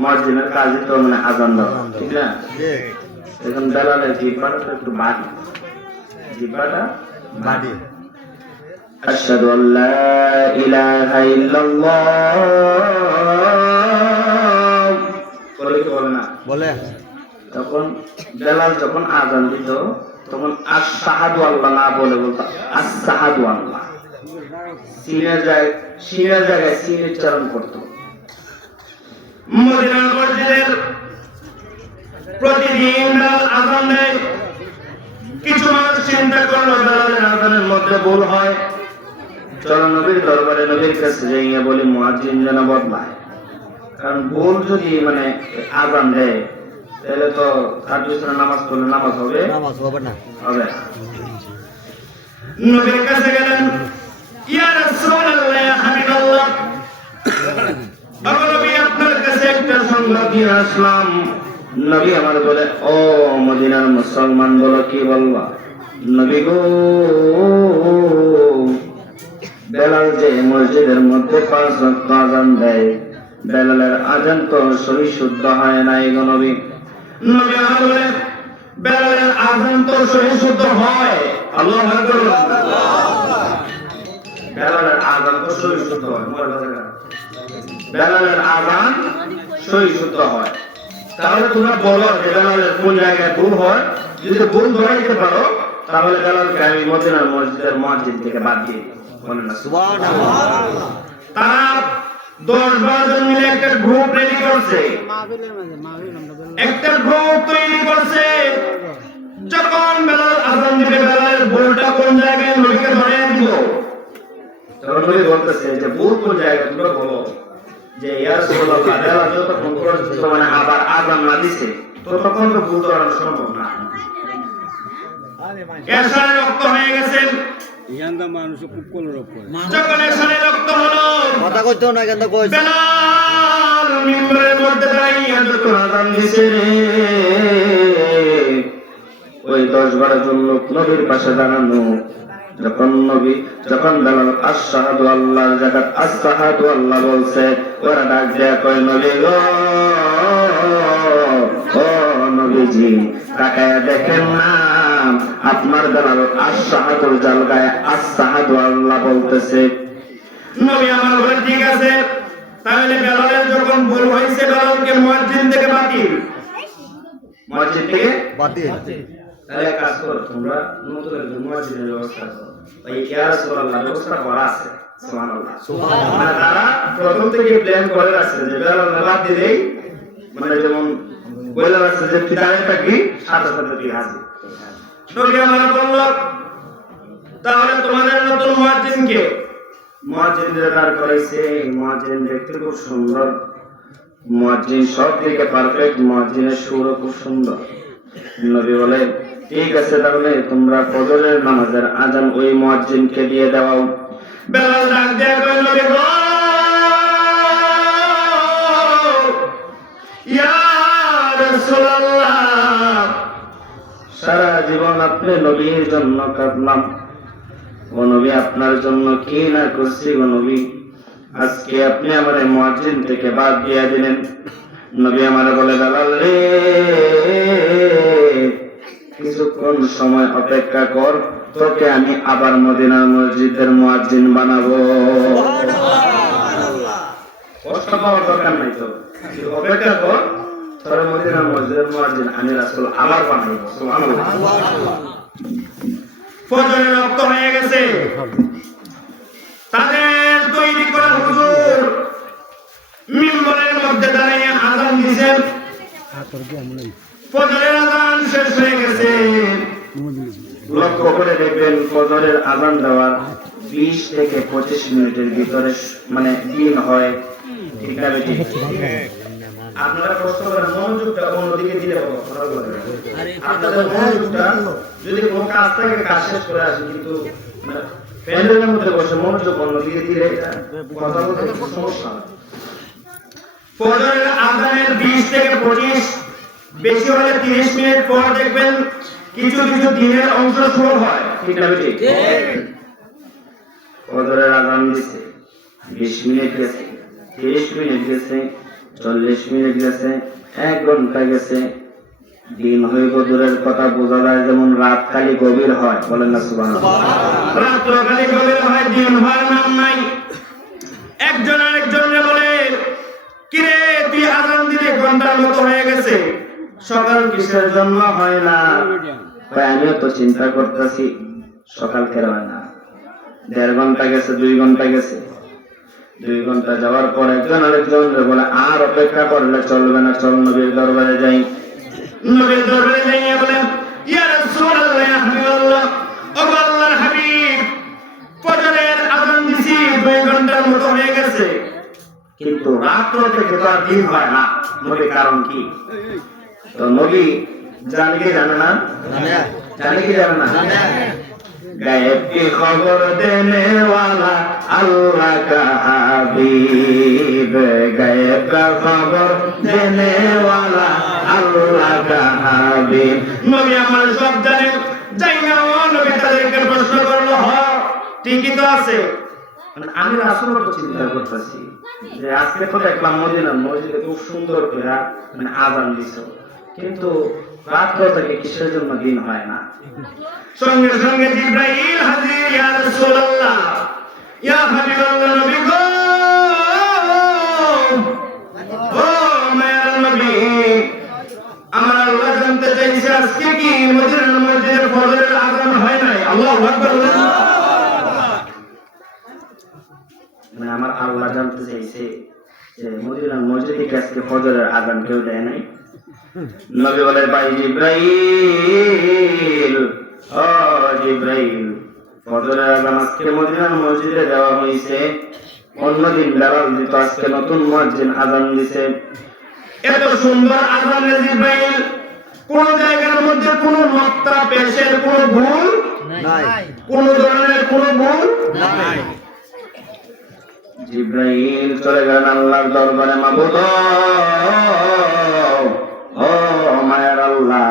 মুয়াজ্জিনের কাজই তো মানে আজান দেওয়া, ঠিক না? এখন বেলালের জিহ্বাটা একটু বাড়ি, জিহ্বাটা বাড়ি। আশহাদু আল্লা ইলাহা ইল্লাল্লাহ বলে কি বলে না? বলে। তখন বেলাল যখন আজান দিত তখন আশহাদু আল্লাহ না বলে বলতো আশহাদু আল্লাহ, সিনের জায়গায় সিন উচ্চারণ করতো। মদিনার মসজিদের প্রতিদিন বেলাল আযান দেয়। কিছু মানুষ চিন্তা করলো বেলালের আযানের মধ্যে ভুল হয়, চলো নবীর দরবারে নবীর কাছে যাইয়া বলি মুয়াজ্জিন যেন বদলায়, কারণ ভুল যদি মানে আযান দেয় তাহলে তো তার পিছনে নামাজ পড়লে নামাজ হবে না, হবে। নবীর কাছে গেলেন, ইয়া রাসূলুল্লাহ, ইয়া হাবিবাল্লাহ, নবী আপনার কাছে একটা সংবাদ নিয়ে আসলাম। নবী আমার বলে, ও মদিনার মুসলমান বলো কি বলবা? নবী গো, বেলাল যে মসজিদের মধ্যে 5 ওয়াক্ত আযান দেয়, বেলালের আযান তো সহি শুদ্ধ হয় নাই গো নবী। নবী আমার বলে, বেলালের আযান তো সহি শুদ্ধ হয়। আল্লাহু আকবার। বেলালের আযান তো সহি শুদ্ধ হয়, বেলালের আযান সহি শুদ্ধ হয়। তাহলে তোমরা বলো যে বেলালের কোন জায়গায় ভুল হয়, যদি ভুল ধরাইতে পারো তাহলে বেলালকে আমি মদিনার মসজিদের মুয়াজ্জিন থেকে বাদ দিয়ে বলেন না সুবহানাল্লাহ। তারা 10-12 জন মিলে একটা গ্রুপ রেডি করছে, একটা গ্রুপ তৈরি করছে। যখন বেলাল আযান দিবে, বেলালের ভুলটা কোন জায়গায় নবীকে ধরিয়ে দিব। তখন নবী বলতেছে যে ভুল কোন জায়গায় তোমরা বলো, যে ইয়া রাসূলুল্লাহ, বেলাল যতক্ষণ পর্যন্ত মানে আবার আযান না দিছে ততক্ষণ তো ভুল ধরা সম্ভব না। এশারের রক্ত হয়ে গেছে, ইয়ান্দা মানুষ খুব কলরব করে। যখন এশারের রক্ত হলো, কথা কইতো না কেন কইছ? বেলাল মিম্বরের মধ্যে দাঁড়িয়ে যখন আযান দিছে, ওই 10-12 জন লোক নবীর পাশে দাঁড়ানো। যখন বেলাল আশহাদু আল্লাহ জাকাত আশহাদু আল্লাহ বলছে, ওরা ডাক দেয়া কয়, নবী গো, ও নবীজি, তাকায়া দেখেন না আপনার বেলাল আশহাদুর জায়গায় আশহাদু আল্লাহ বলতেছে। নবী আমার বলে, ঠিক আছে, তাহলে বেলালের যখন ভুল হয়েছে বেলালকে মুয়াজ্জিন থেকে বাতিল, মসজিদ থেকে বাতিল। তাহলে কাজ করো, তোমরা নতুন একজন মুয়াজ্জিনের ব্যবস্থা করো। ওই ইয়া রাসূলুল্লাহ ব্যবস্থা করা আছে, সুবহানাল্লাহ। মানে তারা প্রথম থেকে প্ল্যান করে আছে যে বেলাল বাদ দিলেই, মানে যেমন বলে আছে যে পিতারেটা কি সাথে সাথে কি হাজির। নবী আমার বলল, তাহলে তোমাদের নতুন মুয়াজ্জিন কে? মুয়াজ্জিনদের দাঁড় করাইছে। মুয়াজ্জিন দেখতে খুব সুন্দর, মুয়াজ্জিন সব দিকে পারফেক্ট, মুয়াজ্জিনের সুরও খুব সুন্দর। নবী বলে, ঠিক আছে, তাহলে তোমরা ফজরের নামাজের আযান ওই মুয়াজ্জিনকে দিয়ে দাও। বেলাল ডাক দেয়া কই, নবী গো, ইয়া রাসূলুল্লাহ, সারা জীবন আপনি নবীর জন্য কাঁদলাম, ও নবী আপনার জন্য কি না করছি গো নবী, আজকে আপনি আমার মুয়াজ্জিন থেকে বাদ দিয়ে দিলেন। নবী আমার বলে, বেলাল রে, কিছুক্ষণ সময় অপেক্ষা কর, তোকে আমি আবার মদিনার মসজিদের মুয়াজ্জিন বানাবো। কষ্ট পাওয়ার দরকার নাই, তো অপেক্ষা কর, তোর মদিনার মসজিদের মুয়াজ্জিন আমি রাসূল আবার বানাবো। সুবহানাল্লাহ। ফজরের রক্ত হয়ে গেছে, তাদের তৈরি করা হুজুর মিম্বরের মধ্যে দাঁড়িয়ে আযান দিয়েছেন। ফজরের আযান শেষ হয়ে গেছে। লক্ষ্য করে দেখবেন ফজরের আযান দেওয়ার 20 থেকে 25 মিনিটের ভিতরে মানে দিন হয়, ঠিক না বেটি? আপনারা কষ্ট করে মনোযোগটা অন্যদিকে দিলে ভালো লাগবে। আপনাদের মনোযোগটা যদি কোনো কাজ থেকে কাজ শেষ করে আসেন, কিন্তু মানে প্যান্ডেলের মধ্যে বসে মনোযোগ অন্যদিকে দিলে কথা বলতে একটু সমস্যা হয়। ফজরের আযানের 20 থেকে 25, বেশি হলে 30 মিনিট পর দেখবেন কিছু কিছু দিনের অংশ শুরু হয়, ঠিক না বেটি? ফজরের আযান দিছে, 20 মিনিট গেছে, 30 মিনিট গেছে, 40 মিনিট গেছে, 1 ঘন্টা গেছে। দিন হইব দূরের কথা, বোঝা যায় যেমন রাত খালি গভীর হয়। বলেন না সুবহানাল্লাহ। রাত্র খালি গভীর হয়, দিন হয় নাম নাই। একজন আরেকজনকে বলে, কিরে তুই আজান দিলে ঘন্টার মতো হয়ে গেছে, সকাল কিসের জন্য হয় না? আমিও তো চিন্তা করতেছি সকাল কেন হয় না। 1.5 ঘন্টা গেছে, 2 ঘন্টা গেছে। 2 ঘন্টা যাওয়ার পর একজন আরেকজনকে বলে, আর অপেক্ষা করলে চলবে না, চল নবীর দরবারে যাই। নবীর দরবারে যাইয়া বলেন, ইয়া রাসূলুল্লাহ, ইয়া হাবিবাল্লাহ, ও আল্লাহর হাবিব, ফজরের আযান দিছি, 2 ঘন্টার মতো হয়ে গেছে, কিন্তু রাত্র থেকে তো আর দিন হয় না। নবী কারণ কি? তো নবী জানে কি জানে না? জানে কি জানে না? গায়েব কি খবর দেনে ওয়ালা আল্লাহ কা হাবিব, গায়েব কা খবর দেনে ওয়ালা আল্লাহ কা হাবিব। নবী আমার সব জানে, যাই না ও নবী তাদেরকে প্রশ্ন করলো, ঠিকই তো আছে। মানে আমি রাসূলের কথা চিন্তা করতেছি যে আজকে তো দেখলাম মদিনার মসজিদে খুব সুন্দর করে মানে আযান দিছো, কিন্তু রাত্র থেকে কিসের জন্য দিন হয় না? সঙ্গে সঙ্গে জিবরাইল হাজির, ইয়া রাসূলুল্লাহ, ইয়া হাবিবাল্লাহ, নবী গো, ও মায়ার নবী, আমার আল্লাহ জানতে চাইছে আজকে কি মদিনার মসজিদের ফজরের আযান হয় নাই? আল্লাহু আকবার। মানে আমার আল্লাহ জানতে চাইছে যে মদিনার মসজিদে কি আজকে ফজরের আযান কেউ দেয় নাই? নবী বলে, ভাই জিবরাইল, ও জিবরাইল, ফজরের আযান আজকে মদিনার মসজিদে দেওয়া হয়েছে, অন্যদিন বেলাল দিত, আজকে নতুন মুয়াজ্জিন আযান দিছে। এত সুন্দর আযান জিবরাইল, কোন জায়গার মধ্যে কোন নক্তা পেশের কোন ভুল নাই, কোন ধরনের কোন ভুল নাই। জিবরাইল চলে গেলেন আল্লাহর দরবারে, মাবুদ ও মায়ের আল্লাহ,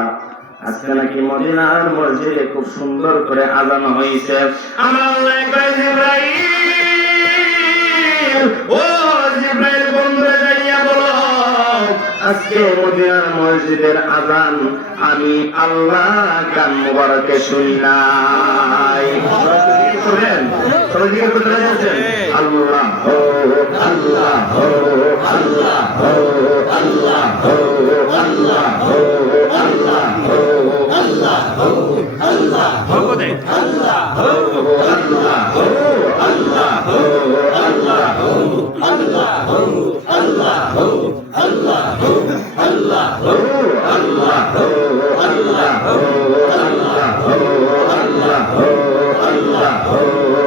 আজকে নাকি মদিনার মসজিদে খুব সুন্দর করে আযান হয়েছে। আমার আল্লাহ কয়, জিবরাইল, ও জিবরাইল, বন্ধুরা যাইয়া বলো, আজকে মদিনার মসজিদের আযান আমি আল্লাহ কান মুবারকে শুনি নাই। শুনেন, সবাই দিকে কোথায় যাচ্ছেন? আল্লাহ ও আল্লাহ ও আল্লাহ ও আল্লাহ ও আল্লাহ ও আল্লাহ ও আল্লাহ ও আল্লাহ ভগতে আল্লাহ ও আল্লাহ ও আল্লাহ ও আল্লাহ ও আল্লাহ ও আল্লাহ ও আল্লাহ ও আল্লাহ ও আল্লাহ ও আল্লাহ ও আল্লাহ ও আল্লাহ ও আল্লাহ ও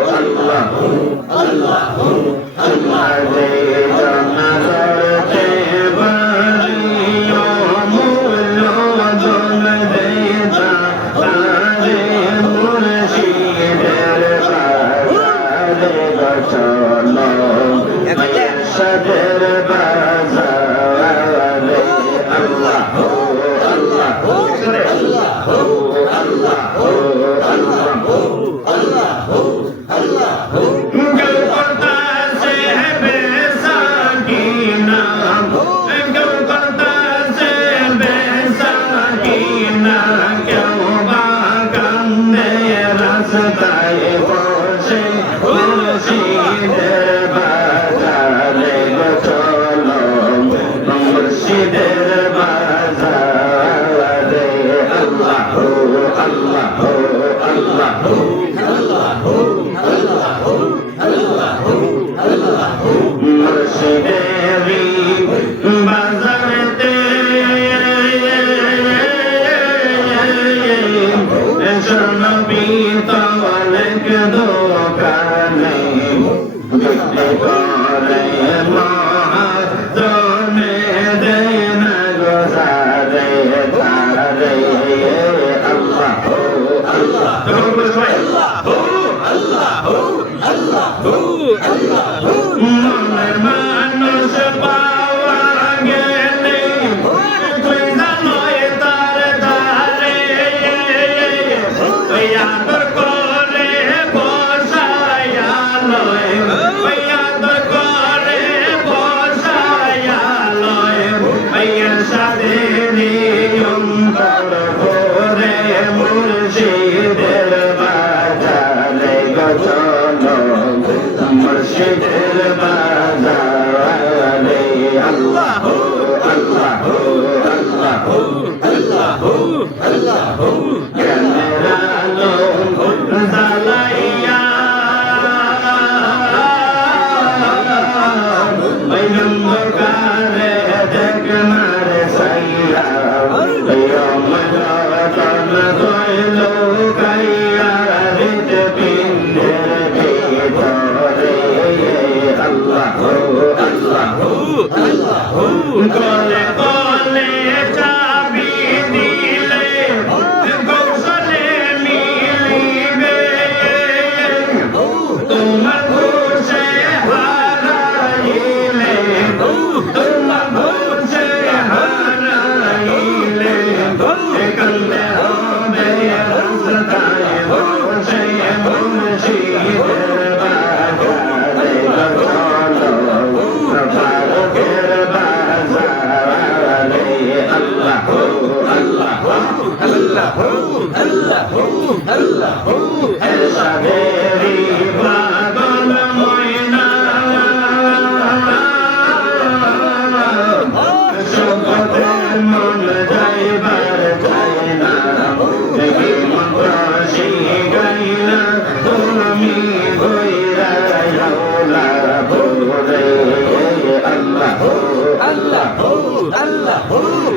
আল্লাহ ও আল্লাহ ও আল্লাহ রে জানাতে বাড়ি ও মুলজন দে তারে মুর্শিদের বাজারে চলো সদর বাজারে আল্লাহ ও আল্লাহ ও আল্লাহ ও আল্লাহ ও আল্লাহ ও আল্লাহ ও আল্লাহ ও গল করতাছে বেসাকিনা, গল করতাছে বেসাকিনা, কেউ বা কান্দে রাস্তায় বসে, মুর্শিদের বাজারে চলো মুর্শিদের বাজারে আল্লাহ ও আল্লাহ ও আল্লাহ ও আল্লাহ ও আল্লাহ ও আল্লাহ ও আল্লাহ ও মুর্শিদের বাজারেতে নবী তাওয়ালেক দোকানে বিক্রি করে মহাজনে দেন গোজারে তারে আল্লাহ ও আল্লাহ ও আল্লাহ ও আল্লাহ ও আল্লাহ ও মনের মানুষ অন্ধকারে দেখ না রে সাইয়া রমজান কইল কাইয়া রিতে পিন্দের ভিতরে আল্লাহ আল্লাহ আল্লাহ কলে কলে চাবি দিলে কৌশলে মিলিবে তোমার ঘুষে হারাইলে তোমার ঘুষে হারাইলে কান্দে হবে রাস্তায় বসে মুর্শিদের বাজারে চলো ফারুকের বাজারে আল্লাহ আল্লাহ আল্লাহ আল্লাহ আল্লাহ এরশাদেরি পাগল ময়না শোকতে মন যাইবার যায় না দেখি মন্ত্র শিখাইলা তুমি ঘুইরা যাওলা ভোরে আল্লাহ আল্লাহ আল্লাহ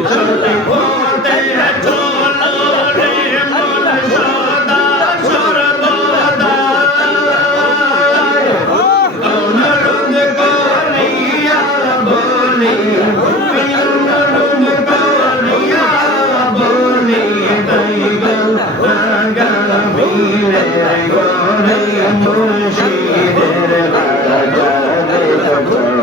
চলে পথে চলো রে মন সদা সর্বদা অনুরোধ করিয়া বলি অনুরোধ করিয়া বলি তাই গামীরে গরে মুর্শিদের বাজারে চলো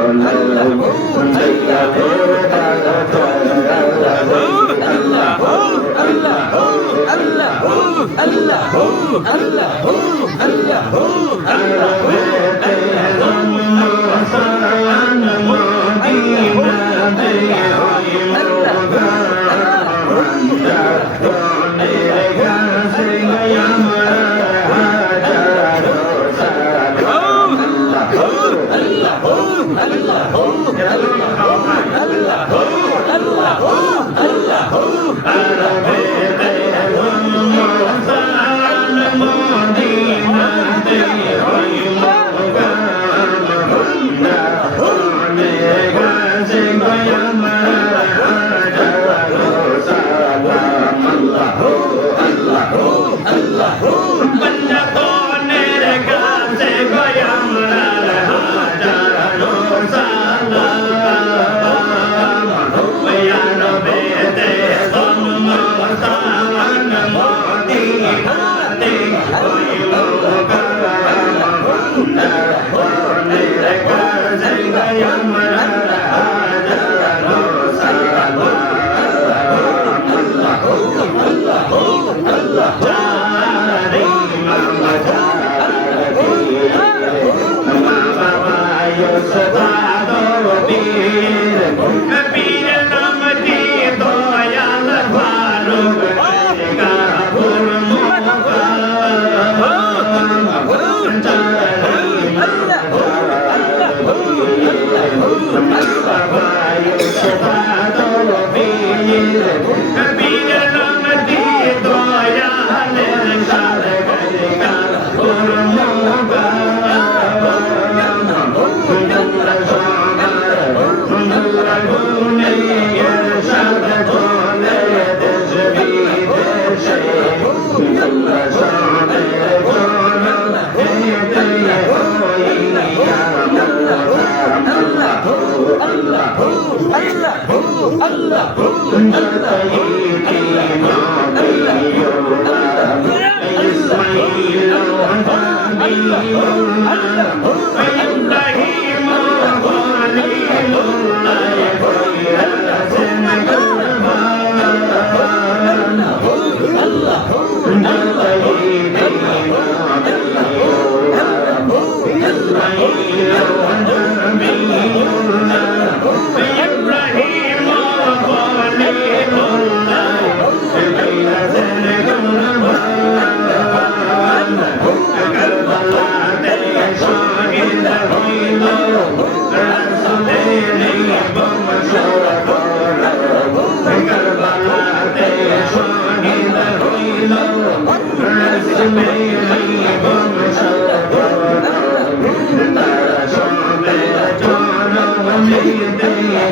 Amen.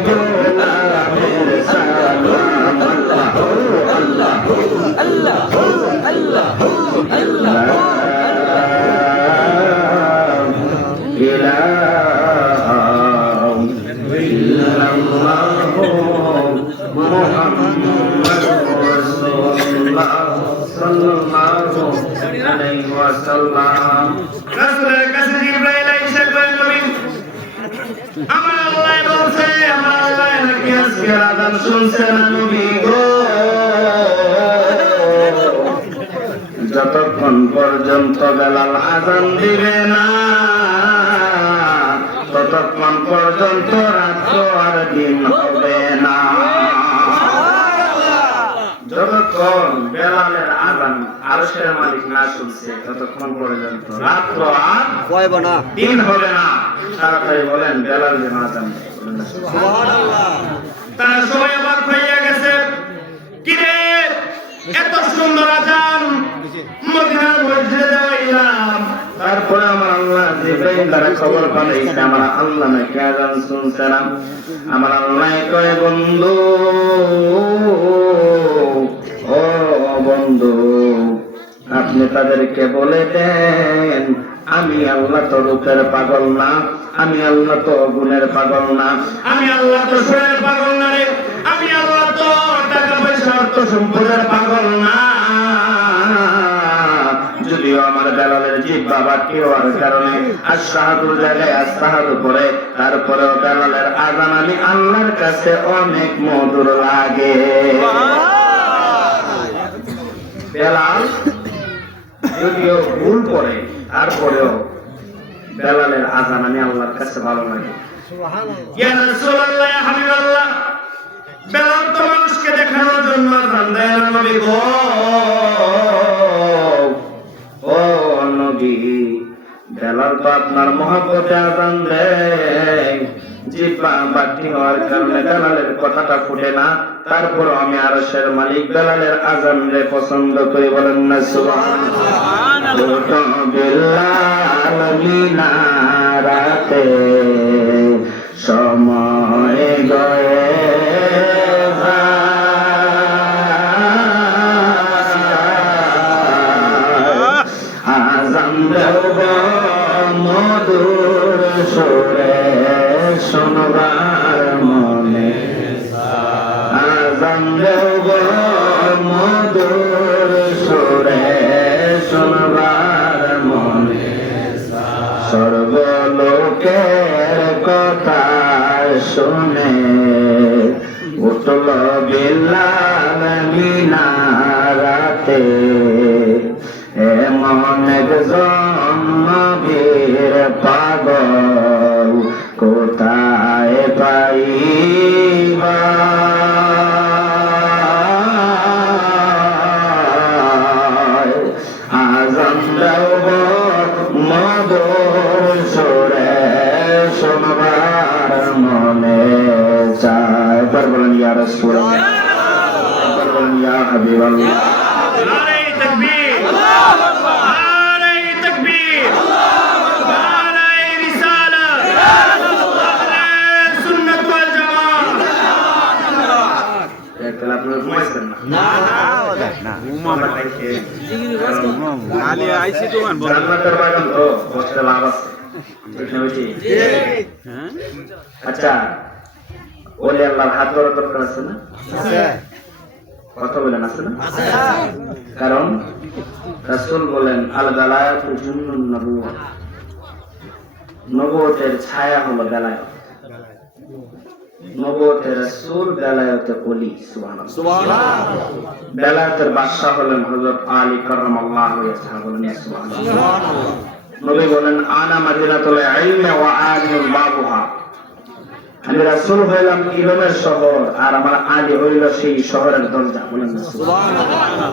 গোলামের সালাম আল্লাহ আল্লাহ ইলাহা ইল্লাল্লাহু মুহাম্মাদুর রাসূলুল্লাহ সাল্লাল্লাহু আলাইহি ওয়াসাল্লাম। রাসূলের কাছে জিবরাইল এসে কইলেন, নবী, আমার আল্লাহ বলছে, আমার আল্লাহ নাকি আজকে আযান শুনছে না নবী গো। যতক্ষণ পর্যন্ত বেলাল আযান দিবে না ততক্ষণ পর্যন্ত রাত্র আর দিন হবে না। যতক্ষণ বেলালের আযান আরশের মালিক না শুনছে ততক্ষণ পর্যন্ত রাত্র আর কয়ব না। দিন হবে না। তাড়াতাড়ি বলেন বেলাল যেন আযান দেয়। সুবহানাল্লাহ। তারা সবাই অবাক হইয়া গেছে, কি রে এত সুন্দর আযান মদিনার মসজিদে যাইলাম, তারপরে আমার আল্লাহ জিবরাইল দ্বারা খবর পাঠাইছে আমার আল্লাহ নাকি আযান শুনছে না। আমার আল্লাহ কয়, বন্ধু ও বন্ধু, আপনি তাদেরকে বলে দেন আমি আল্লাহ তো রূপের পাগল না, আমি আল্লাহ তো গুণের পাগল না, আমি আল্লাহ তো সুরের পাগল না রে, আমি আল্লাহ তো টাকা পয়সা অর্থ সম্পদের পাগল না। যদিও আমার বেলালের জিহ্বা বাকি হওয়ার কারণে আশহাদুর জায়গায় আশহাদু পড়ে, তারপরেও বেলালের আযান আমি আল্লাহর কাছে অনেক মধুর লাগে। বেলাল যদিও ভুল করে তারপরেও বেলালের আযান আমি আল্লাহর কাছে ভালো লাগে। ইয়া রাসূলুল্লাহ, ইয়া হাবিবাল্লাহ, বেলাল তো মানুষকে দেখানোর জন্য আযান দেয় না নবী গো। ও নবী, বেলাল তো আপনার মহব্বতে আযান দেয়, জিহ্বা বাকি হওয়ার কারণে বেলালের কথাটা ফুটে না। তারপর আমি আরশের মালিক বেলালের আযান রে পছন্দ করি, বলেন না সুবহানাল্লাহ। বেলাল মিনারাতে সময় গয়ে আযান দেব মধুর সুরে শোনবার মনে, আযান দেব মধুর সুরে শোনবার মনে, সর্বলোকের কথা শুনে উঠল বেলাল মিনারাতে, এমন একজন নবীর পাগল কোথায় পাইবা। আযান দেব মধুর সুরে শোনবার মনে চায়। বলেন ইয়া রাসূলুল্লাহ, বলেন ইয়া হাবিবাল্লাহ। নারে তাকবীর, নারে তাকবীর, নারে রিসালাত, নারে সুন্নাত ওয়াল জামাত। একলা আপনারা ঘুমাইছেন না? না আলী আইছি তো মান বল। জান্নাতের বাগান তো বসতে লাভ আছে, ঠিক না বেশি? আচ্ছা, ওলি আল্লাহর হাত ধরা দরকার আছে না? কথা বলেন আছে না? কারণ রাসূল বলেন আল গালায়াতু জুন্নুন নবুওয়া, নবুয়তের ছায়া হলো গালায়াত। নবুয়তের রাসূল, গালায়াতের ওলি। সুবহানাল্লাহ। সুবহানাল্লাহ। বেলায়েতের বাদশা হলেন হযরত আলী কাররামাল্লাহু ওয়াজহাহু। বলেন সুবহানাল্লাহ। নবী বলেন আনা মাদিনাতুল ইলমি ওয়া আলিউল বাবুহা, আমি রাসূল হইলাম ইলমের শহর আর আমার আলী হইল সেই শহরের দরজা। বলেন সুবহানাল্লাহ।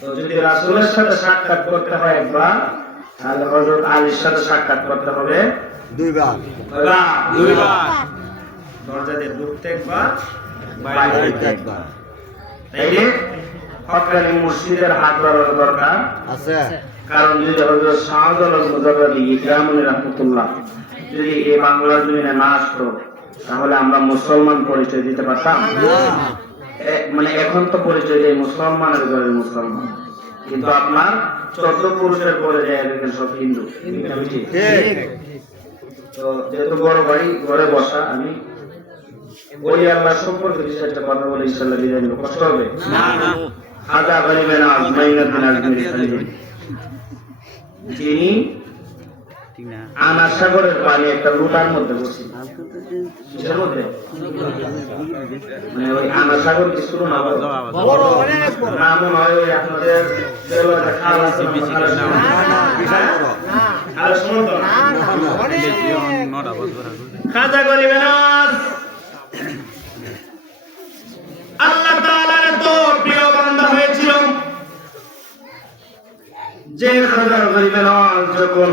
তো যদি রাসূলের সাথে সাক্ষাৎ করতে হয় একবার, তাহলে হযরত আলীর সাথে সাক্ষাৎ করতে হবে দুইবার। দুইবার। দরজা দিয়ে ঢুকতে একবার, বাইরে একবার। তাইলে হকানি মুর্শিদের হাত ধরার দরকার আছে। কারণ যদি হযরত শাহজালাল মুজাদ্দিদ ইকরামুল রাহমাতুল্লাহ যদি এই বাংলার জমিনে না আসতো তাহলে আমরা মুসলমান পরিচয় দিতে পারতাম? মানে এখন তো পরিচয় দেয় মুসলমানের ঘরের মুসলমান, কিন্তু আপনার 14 পুরুষের পরে যায় দেখেন সব হিন্দু। তো যেহেতু বড় ভাই ঘরে বসা, আমি ওই আল্লাহ সম্পর্কে একটা কথা বলে ইনশাআল্লাহ বিদায় নেব। কষ্ট হবে না? খাজা গরিবের আজমাইনুদ্দিন আজমিরি সাহেব, যিনি আনার সাগরের পানি একটা লুটার মধ্যে বসে, কিসের মধ্যে? মানে ওই আনার সাগর কি শুরু না নাম হয় ওই আপনাদের খাল আছে খাজা গরিবের আল্লাহ তাআলার তো প্রিয় বান্দা হয়েছিল যে খাজা গরিবের যখন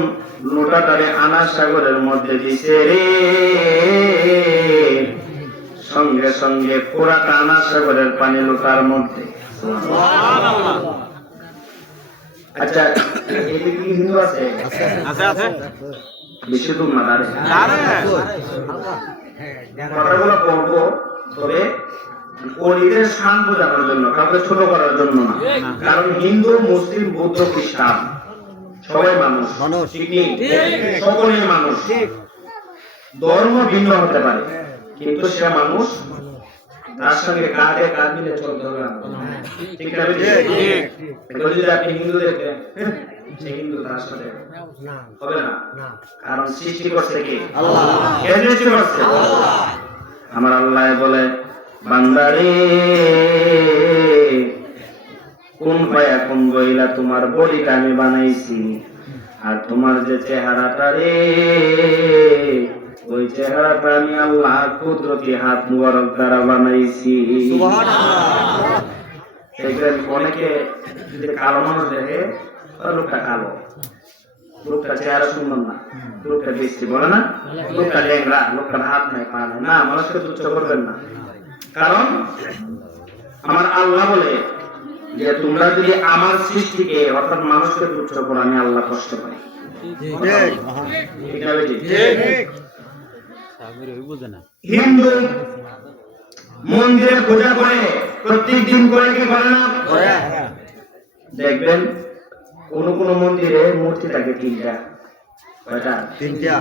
লোটাটারে আনার সাগরের মধ্যে দিছে রে, সঙ্গে সঙ্গে পুরাটা আনার সাগরের পানি লোটার মধ্যে। আচ্ছা, এদিকে কি হিন্দু আছে? বেশি দূর না দাঁড়ে কথাগুলো বলবো, তবে ওদের শান বোঝানোর জন্য, কাউকে ছোট করার জন্য না। কারণ হিন্দু, মুসলিম, বৌদ্ধ, খ্রিস্টান সবাই মানুষ, সকলেই মানুষ। ধর্ম ভিন্ন হতে পারে, কিন্তু সে মানুষ, তার সঙ্গে কাঁধে কাঁধ মিলে চলতে হবে। ঠিক না? যদি আপনি হিন্দু দেখবেন, সে হিন্দু, তার সাথে হবে না। কারণ সৃষ্টি করছে কি? আল্লাহ। কে সৃষ্টি করছে? আমার আল্লাহ বলে, বান্দারে কোন পায়া কোন গইলা তোমার বডিটা আমি বানাইছি, আর তোমার যে চেহারাটা রে, ওই চেহারাটা আমি আল্লাহ কুদরতি হাত মুবারক দ্বারা বানাইছি। দেখবেন অনেকে যদি কালো মানুষ দেখে, লোকটা কালো, লোকটা চেহারা সুন্দর না, লোকটা বৃষ্টি বলে না, লোকটা ল্যাংড়া, লোকটার হাত নাই পা নাই। না, মানুষকে তুচ্ছ করবেন না। কারণ আমার আল্লাহ বলে যে তোমরা যদি আমার সৃষ্টিকে অর্থাৎ মানুষকে তুচ্ছ করো, আমি আল্লাহ কষ্ট পাই। হিন্দু মন্দিরে পূজা করে, প্রত্যেক দিন করে কি করে না? দেখবেন কোন কোন মন্দিরে মূর্তি থাকে তিনটা, কয়টা? তিনটা।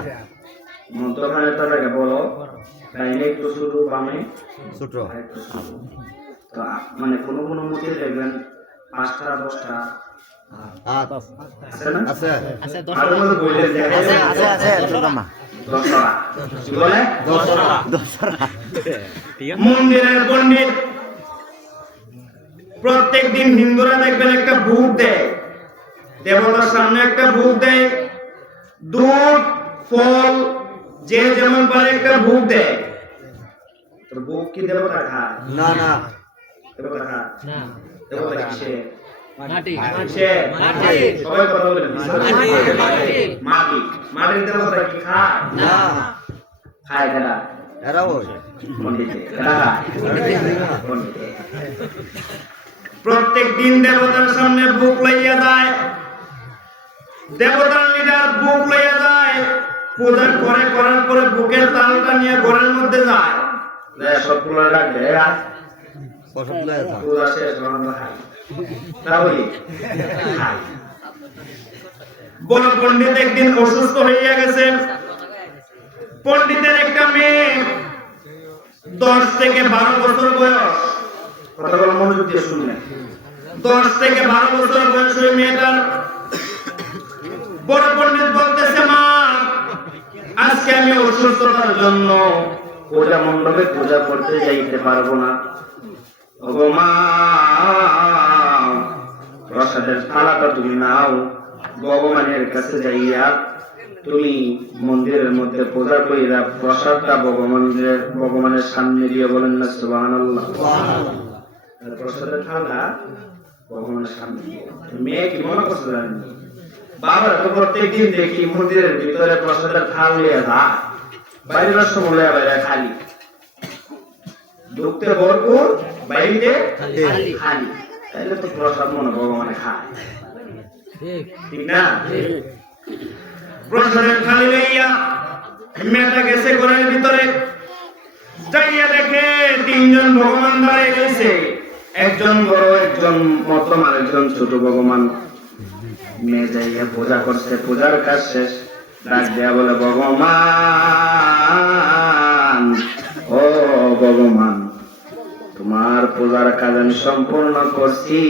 মন্ত্রখানে তাকে বলো, ডাইনে একটু ছোট, বামে ছোট। তো মানে কোন কোন মন্দিরে দেখবেন 5টা 10টা আছে না? আছে আর মধ্যে বললেন যে আছে ছোটমা 10টা কি বলে? 10টা। মন্দিরের পণ্ডিত প্রত্যেক দিন হিন্দুরা দেখবেন একটা ভোগ দেয়, দেবতার সামনে একটা ভোগ দেয়, দুধ ফল যে যেমন পারে একটা ভোগ দেয়। তো ভোগ কি দেবতা খায়? না না, দেবতা খায় না। দেবতা কিসে? মাটি কিসে? সবাই কথা বলেন। মাটি। মাটির দেবতা কি খায়? না, খায় কারা? এরা ওই পণ্ডিতে। কারা খায়? পণ্ডিতে। প্রত্যেক দিন দেবতার সামনে বুক লইয়া যায়, দেবতার লিডার বুক লইয়া যায়, পূজা করে, করার পরে বুকের তালটা নিয়ে ঘরের মধ্যে যায়, সবগুলো ডাকে পূজা শেষ আমরা খাই। তাহলে খাই। বড় পণ্ডিত একদিন অসুস্থ হইয়া গেছে। পণ্ডিতের একটা মেয়ে 10 থেকে 12 বছর বয়স, কথাগুলো মনোযোগ দিয়ে শুনলেন। 10 থেকে 12 বছর বয়স ওই মেয়েটার। বড় পণ্ডিত বলতেছে, মা আজকে আমি অসুস্থতার জন্য পূজা মণ্ডপে পূজা করতে যাইতে পারবো না। ওগো মা, প্রসাদের থালাটা তুমি নাও, ভগবানের কাছে যাইয়া তুমি মন্দিরের মধ্যে পূজা কইরা প্রসাদটা ভগবানের সামনে দিয়ে বলেন না সুবহানাল্লাহ। প্রসাদের থালা ভগবানের সামনে। মেয়ে কি মনে করছে জানেন? বাবা তো প্রত্যেকদিন দেখি মন্দিরের ভিতরে প্রসাদের থাল নিয়ে যায়, বাইরের সময় বাইরে খালি, ঢুকতে ভরপুর, বাইরে খালি। তাইলে তো প্রসাদ মনে ভগবানে খায়, ঠিক না? প্রসাদের থালি লইয়া মেয়েটা গেছে ঘরের ভিতরে। তিনজন ভগবান দাঁড়ায় রয়েছে, একজন বড়, একজন মধ্যম, আর একজন ছোট ভগবান। মেয়ে যাইয়া পূজা করছে, পূজার কাজ শেষ, ডাক দেয়া বলে, ভগবান, ও ভগবান, তোমার পূজার কাজ আমি সম্পূর্ণ করছি,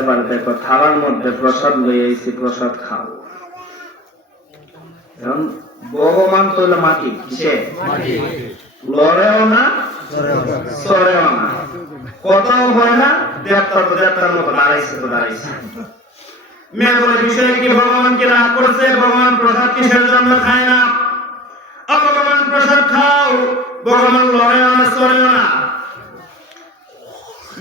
এবার দেখো থালার মধ্যে প্রসাদ লই আইছি, প্রসাদ খাও। এখন ভগবান তো হলো মাটি, কিসে লড়েও না সরেও না, কথাও হয় না, দেবতার মতো দাঁড়াইছে তো দাঁড়াইছে। মেয়ে বলে, বিষয় কি? ভগবানকে রাগ করছে, ভগবান প্রসাদ কিসের জন্য খায় না? ভগবান প্রসাদ খাও, ভগবান লড়েও না সরেও না।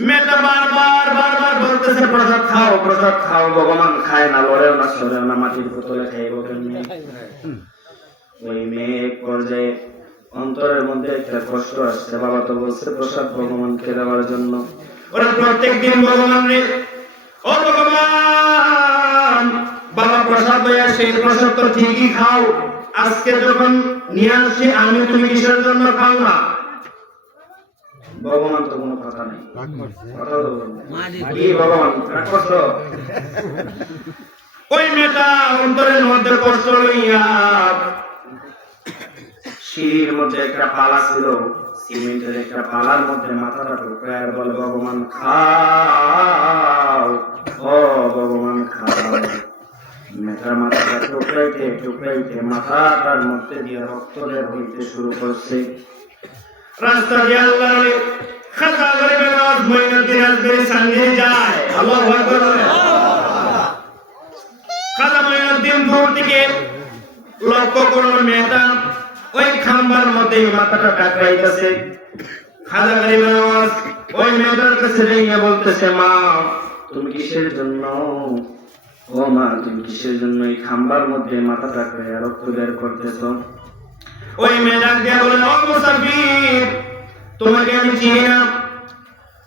মেয়েটা বারবার বলতেছে, প্রসাদ খাও, প্রসাদ খাও, ভগবান খায় না, লড়েও না সরেও না, মাটির বোতলে খাইব কেমনি? ওই মেয়ে এক পর্যায়ে অন্তরের মধ্যে একটা কষ্ট আসছে, বাবা তো বলছে প্রসাদ ভগবানকে দেওয়ার জন্য। ওরা প্রত্যেক দিন ভগবান রে, ও ভগবান, বাবা প্রসাদ হয়ে সেই প্রসাদ তো ঠিকই খাও, আজকে যখন নিয়ে আসছি আমি, তুমি কিসের জন্য খাও না? ভগবান তো কোনো কথা নেই, কথা তো কি ভগবান রাগ করছো? ওই মেয়েটা অন্তরের মধ্যে কষ্ট লইয়া সিঁড়ির মধ্যে একটা পালা ছিল, সিমেন্টের একটা পালার মধ্যে মাথাটা ঢুকায় আর বলে, ভগবান খাও, ও ভগবান খাও। মেয়েটার মাথাটা টুকরাইতে মাথাটার মধ্যে দিয়ে রক্ত বের হইতে শুরু করছে। রাস্তা দিয়ে আল্লাহ খাজা গরিবের আওয়াজ মঈনুদ্দিন আজগরি সঙ্গে যায়, আল্লাহু আকবার। খাজা মঈনুদ্দিন দূর থেকে লক্ষ্য করলো, মেয়েটা ওই খাম্বার মধ্যে মাথাটা কাকড়াইতেছে। খাজা গরিবের আওয়াজ ওই মেয়েটার কাছে গিয়ে বলতেছে, মা তুমি কিসের জন্য, ও মা তুমি কিসের জন্য এই খাম্বার মধ্যে মাথা কাকড়াই রক্ত বের করতেছ? ওই মেয়ে ডাক দিয়ে বলে, ও মুসাফির, তোমাকে আমি চিনি না,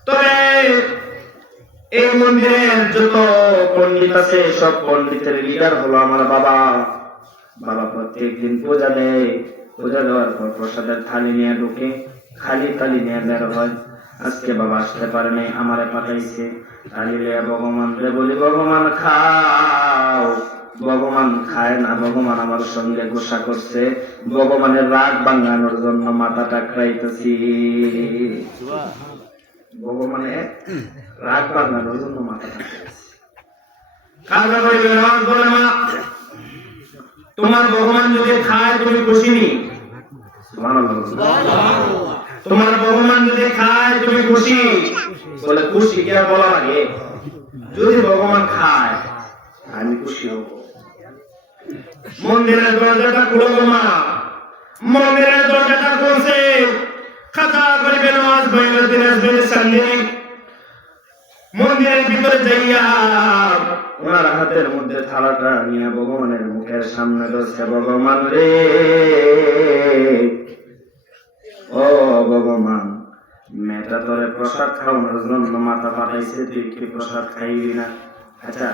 তবে এই মন্দিরের যত পণ্ডিত আছে সব পণ্ডিতের লিডার হলো আমার বাবা। বাবা প্রত্যেকদিন পূজা দেয়, পূজা দেওয়ার পর প্রসাদের থালি নিয়ে ঢুকে, খালি থালি নিয়ে বের হয়। আজকে বাবা আসতে পারে নাই, আমারে পাঠাইছে। থালি লিয়ে ভগবান রে বলি, ভগবান খাও, ভগবান খায় না, ভগবান আমার সঙ্গে গোসা করছে, ভগবানের রাগ ভাঙানোর জন্য মাথা টাকরাইতেছি, ভগবানের রাগ ভাঙানোর জন্য মাথা টাকরাইতেছি। খাজা গরিবের আওয়াজ বলে, মা তোমার ভগবান যদি খায় তুমি খুশি নি? তোমার ভগবান যদি খায় তুমি খুশি? বলে, খুশি কি আর বলা লাগে, যদি ভগবান খায় আমি খুশি হব। মন্দিরের দরজাটা খুলো গো মা। মন্দিরের দরজাটা খুলছে। খাজা গরিবের আওয়াজ মঈনুদ্দিন আজগরি সঙ্গে মন্দিরের ভিতরে যাইয়া ওনার হাতের মধ্যে থালাটা নিয়ে ভগবানের মুখের সামনে ধরছে, ভগবান রে, ও ভগবান, মেয়েটা তোরে প্রসাদ খাওয়ানোর জন্য মাথা পাঠাইছে, তুই কি প্রসাদ খাইবি না? আচ্ছা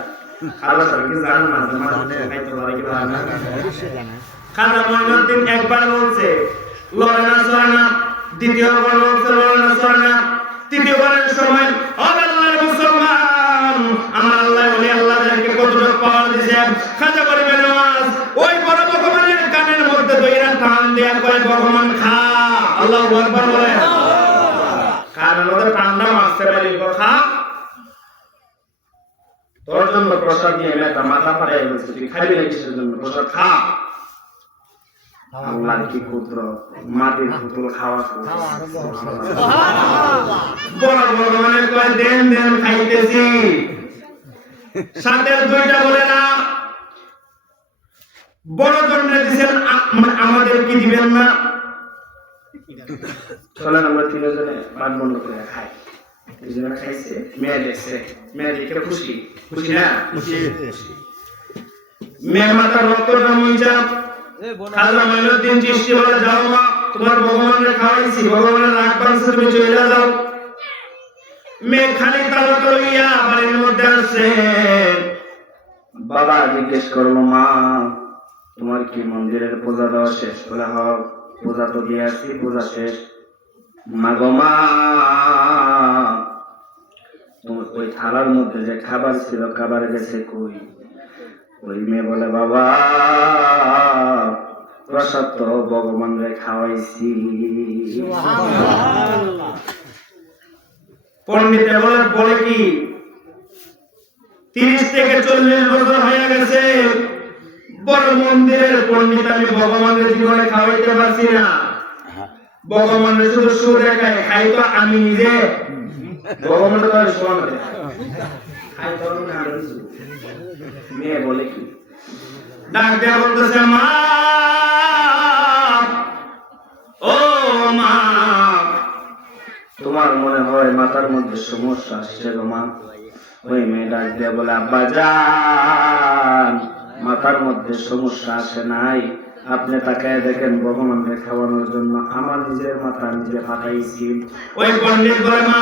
খাজা কি জানো না খাইতে পারে কি পারে না? খাজা মঈনুদ্দিন একবার বলছে লড়ে না সরে না, দ্বিতীয়বার বলছে লড়ে না সরে না, তৃতীয়বারের সময় আল্লাহর মুসলমান, আমার আল্লাহ ওলি আল্লাহদেরকে কতটুকু পাওয়ার দিয়েছেন। খাজা গরিবের আওয়াজ ওই বড় ভগবানের কানের মধ্যে দইরা টান দেয়া করে, ভগবান খা, আল্লাহু আকবার বলে। কানের মধ্যে টানটা মারতে পারি, খা, তোর জন্য প্রসাদ নিয়ে মেয়েটা মাথা ফাটাই বলছে, তুই খাইবি না কিসের জন্য? প্রসাদ খা। আল্লাহ কি ক্ষুদ্র, মাটির পুতুল খাওয়া বড় ভগবানের কয়, দেন দেন খাইতেছি। সাথে দুইটা বলে না, বড় জন্য দিচ্ছেন, আমাদের কি দিবেন না? চলেন আমরা তিনজনে বাদ বন্ধ করে খাই। তিনজনে খাইছে, মেয়ে দেখছে, মেয়ে দেখে খুশি, খুশি না? মেয়ে মাথার রক্তটা মুইছা খাজা মঈনুদ্দিন চিশতি বলে, যাও মা, তোমার ভগবানকে খাওয়াইছি, ভগবানের রাগ ভাঙছে, তুমি চলে যাও। মেয়ে খালি তালা লইয়া বাড়ির মধ্যে আসছে। বাবা জিজ্ঞেস করলো, মা তোমার কি মন্দিরের পূজা দেওয়া শেষ? বলে, হ, পূজা তো দিয়ে আসছি, পূজা শেষ। মা গো মা, তোমার ওই থালার মধ্যে যে খাবার ছিল খাবার গেছে কই? ওই মেয়ে বলে বাবা প্রসাদ তো ভগবান রে খাওয়াইছি। পণ্ডিতে বলে কি 30 থেকে 40 বছর হয়ে গেছে বড় মন্দিরের পণ্ডিত, আমি ভগবানের জীবনে খাওয়াইতে পারছি না। ভগবানের শুধু সু দেখায়, খাই তো আমি নিজে, ভগবানের তো শোন খাই তো না। মেয়ে বলে কি ডাক দেয়া বলতেছে মা, ও মা, তোমার মনে হয় মাথার মধ্যে সমস্যা আসছে গো মা। ওই মেয়ে ডাক দেয়া বলে আব্বা জান, মাথার মধ্যে সমস্যা আসে নাই, আপনি তাকায় দেখেন ভগবানকে খাওয়ানোর জন্য আমার নিজের মাথা নিজে ফাটাইছি। ওই পণ্ডিত বলে মা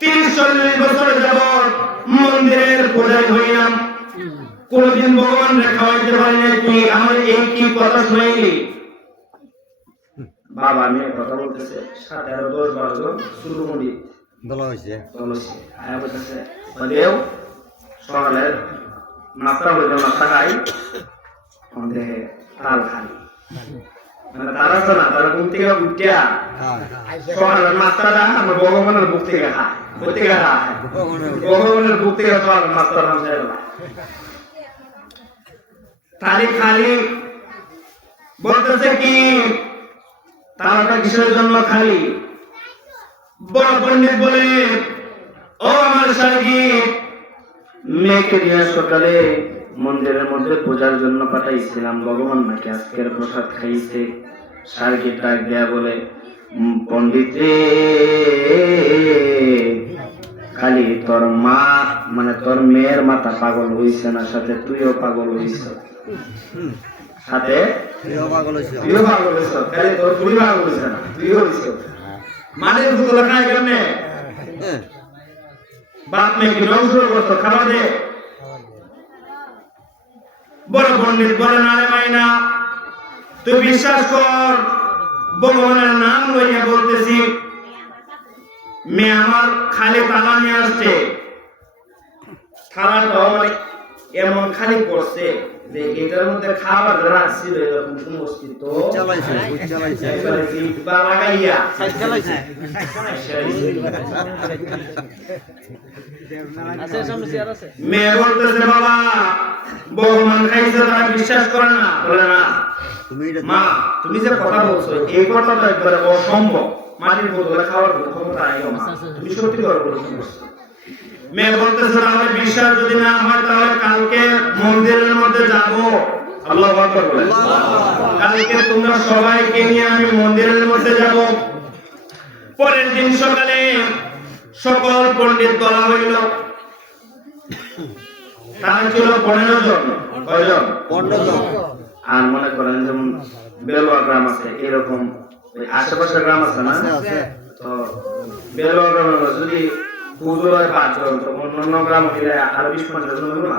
30-40 বছর যাবত মন্দিরের পূজারি হইলাম, কোনদিন ভগবানকে খাওয়াইতে পারি না, তুই আমার এই কি কথা শুনাইলি? বাবা নিয়ে কথা বলতেছে, 7, 11, 10, 12 জন শুরু করি ভালো হয়েছে। আয়া বলতেছে দেও সকালে নাস্তা হইল, নাস্তা খাই দেহে তাল খাই, মানে তারা আছে না, তারা ঘুম থেকে উঠিয়া সকালের নাস্তাটা আমরা ভগবানের বুক থেকে খাই, বুক থেকে খাই, ভগবানের বুক থেকে সকালের নাস্তাটা খালি খালি বলতেছে কি তারাটা কিসের জন্য খালি? বড় পণ্ডিত বলে ও আমার সার্গী, মেয়েকে নিয়ে সকালে মন্দিরের মধ্যে পূজার জন্য পাঠাইছিলাম, ভগবান নাকি আজকের প্রসাদ খাইছে। সার্গী ডাক দেয়া বলে পণ্ডিত রে, খালি তোর মা মানে তোর মেয়ের মাথা পাগল হইছে না, সাথে তুইও পাগল হইছ, সাথে তুইও পাগল হইছ, খালি তোর তুই পাগল হইছ না, তুইও হইছ। মানে ফুটবল খায় কেমনে? বাপ মেয়েকে ধ্বংস করতো খাবার দে। বড় পণ্ডিত বলে না রে মাইনা, তুই বিশ্বাস কর, ভগবানের নাম লইয়া বলতেছি, মেয়ে আমার খালি তালা নিয়ে আসছে, থালাটা মানে এমন খালি করছে যে এটার মধ্যে খাবার রাখছিল এরকম কোন অস্তিত্ব মেয়ে বলতেছে বাবা ভগবান খাইছে, তারা বিশ্বাস করে না, বলে না মা তুমি যে কথা বলছো এই কথাটা একবারে অসম্ভব, মাটির বোতলে খাওয়ার ক্ষমতা নাই, তুমি সত্যি করে বলছো। মেয়ে বলতেছে আমার বিশ্বাস যদি না হয় তাহলে কালকে মন্দিরের মধ্যে যাব। আল্লাহু আকবার বলে, কালকে তোমরা সবাইকে নিয়ে আমি মন্দিরের মধ্যে যাব। পরের দিন সকালে সকল পণ্ডিত বলা হইল, তারা ছিল 15 জন। কয়জন? 15 জন। আর মনে করেন যেমন বেলুয়া গ্রাম আছে, এরকম আশেপাশে গ্রাম আছে না, তো বেলুয়া গ্রাম যদি পুজো হয় 5 জন, তো অন্যান্য গ্রাম হইলে আরো 20-50 জন হইল না।